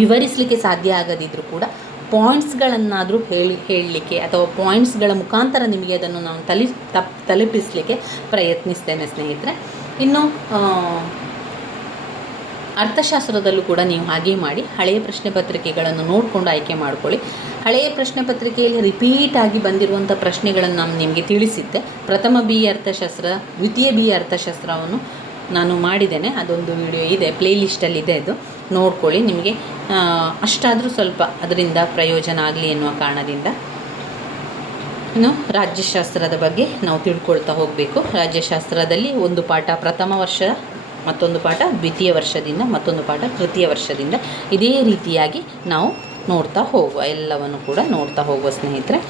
ವಿವರಿಸಲಿಕ್ಕೆ ಸಾಧ್ಯ ಆಗದಿದ್ದರೂ ಕೂಡ ಪಾಯಿಂಟ್ಸ್ಗಳನ್ನಾದರೂ ಹೇಳಲಿಕ್ಕೆ ಅಥವಾ ಪಾಯಿಂಟ್ಸ್ಗಳ ಮುಖಾಂತರ ನಿಮಗೆ ಅದನ್ನು ನಾನು ತಲುಪಿಸಲಿಕ್ಕೆ ಪ್ರಯತ್ನಿಸ್ತೇನೆ ಸ್ನೇಹಿತರೆ. ಇನ್ನು ಅರ್ಥಶಾಸ್ತ್ರದಲ್ಲೂ ಕೂಡ ನೀವು ಹಾಗೆ ಮಾಡಿ. ಹಳೆಯ ಪ್ರಶ್ನೆ ಪತ್ರಿಕೆಗಳನ್ನು ನೋಡಿಕೊಂಡು ಆಯ್ಕೆ ಮಾಡಿಕೊಳ್ಳಿ. ಹಳೆಯ ಪ್ರಶ್ನೆ ಪತ್ರಿಕೆಯಲ್ಲಿ ರಿಪೀಟ್ ಆಗಿ ಬಂದಿರುವಂಥ ಪ್ರಶ್ನೆಗಳನ್ನು ನಾನು ನಿಮಗೆ ತಿಳಿಸಿದ್ದೆ. ಪ್ರಥಮ BA ಅರ್ಥಶಾಸ್ತ್ರ, ದ್ವಿತೀಯ BA ಅರ್ಥಶಾಸ್ತ್ರವನ್ನು ನಾನು ಮಾಡಿದ್ದೇನೆ. ಅದೊಂದು ವಿಡಿಯೋ ಇದೆ, ಪ್ಲೇಲಿಸ್ಟಲ್ಲಿದೆ, ಅದು ನೋಡ್ಕೊಳ್ಳಿ. ನಿಮಗೆ ಅಷ್ಟಾದರೂ ಸ್ವಲ್ಪ ಅದರಿಂದ ಪ್ರಯೋಜನ ಆಗಲಿ ಎನ್ನುವ ಕಾರಣದಿಂದ. ಇನ್ನು ರಾಜ್ಯಶಾಸ್ತ್ರದ ಬಗ್ಗೆ ನಾವು ತಿಳ್ಕೊಳ್ತಾ ಹೋಗಬೇಕು. ರಾಜ್ಯಶಾಸ್ತ್ರದಲ್ಲಿ ಒಂದು ಪಾಠ ಪ್ರಥಮ ವರ್ಷ, ಮತ್ತೊಂದು ಪಾಠ ದ್ವಿತೀಯ ವರ್ಷದಿಂದ, ಮತ್ತೊಂದು ಪಾಠ ತೃತೀಯ ವರ್ಷದಿಂದ, ಇದೇ ರೀತಿಯಾಗಿ ನಾವು ನೋಡ್ತಾ ಹೋಗುವ, ಎಲ್ಲವನ್ನು ಕೂಡ ನೋಡ್ತಾ ಹೋಗುವ ಸ್ನೇಹಿತರೆ.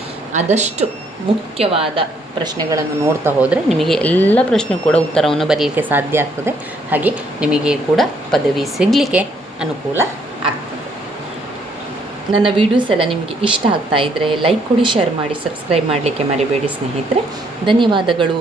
ಆದಷ್ಟು ಮುಖ್ಯವಾದ ಪ್ರಶ್ನೆಗಳನ್ನು ನೋಡ್ತಾ ಹೋದರೆ ನಿಮಗೆ ಎಲ್ಲ ಪ್ರಶ್ನೆ ಕೂಡ ಉತ್ತರವನ್ನು ಬರೀಲಿಕ್ಕೆ ಸಾಧ್ಯ ಆಗ್ತದೆ. ಹಾಗೆ ನಿಮಗೆ ಕೂಡ ಪದವಿ ಸಿಗಲಿಕ್ಕೆ ಅನುಕೂಲ ಆಗ್ತದೆ. ನನ್ನ ವೀಡಿಯೋಸ್ ಎಲ್ಲ ನಿಮಗೆ ಇಷ್ಟ ಆಗ್ತಾ ಇದ್ದರೆ ಲೈಕ್ ಕೊಡಿ, ಶೇರ್ ಮಾಡಿ, ಸಬ್ಸ್ಕ್ರೈಬ್ ಮಾಡಲಿಕ್ಕೆ ಮರಿಬೇಡಿ ಸ್ನೇಹಿತರೆ. ಧನ್ಯವಾದಗಳು.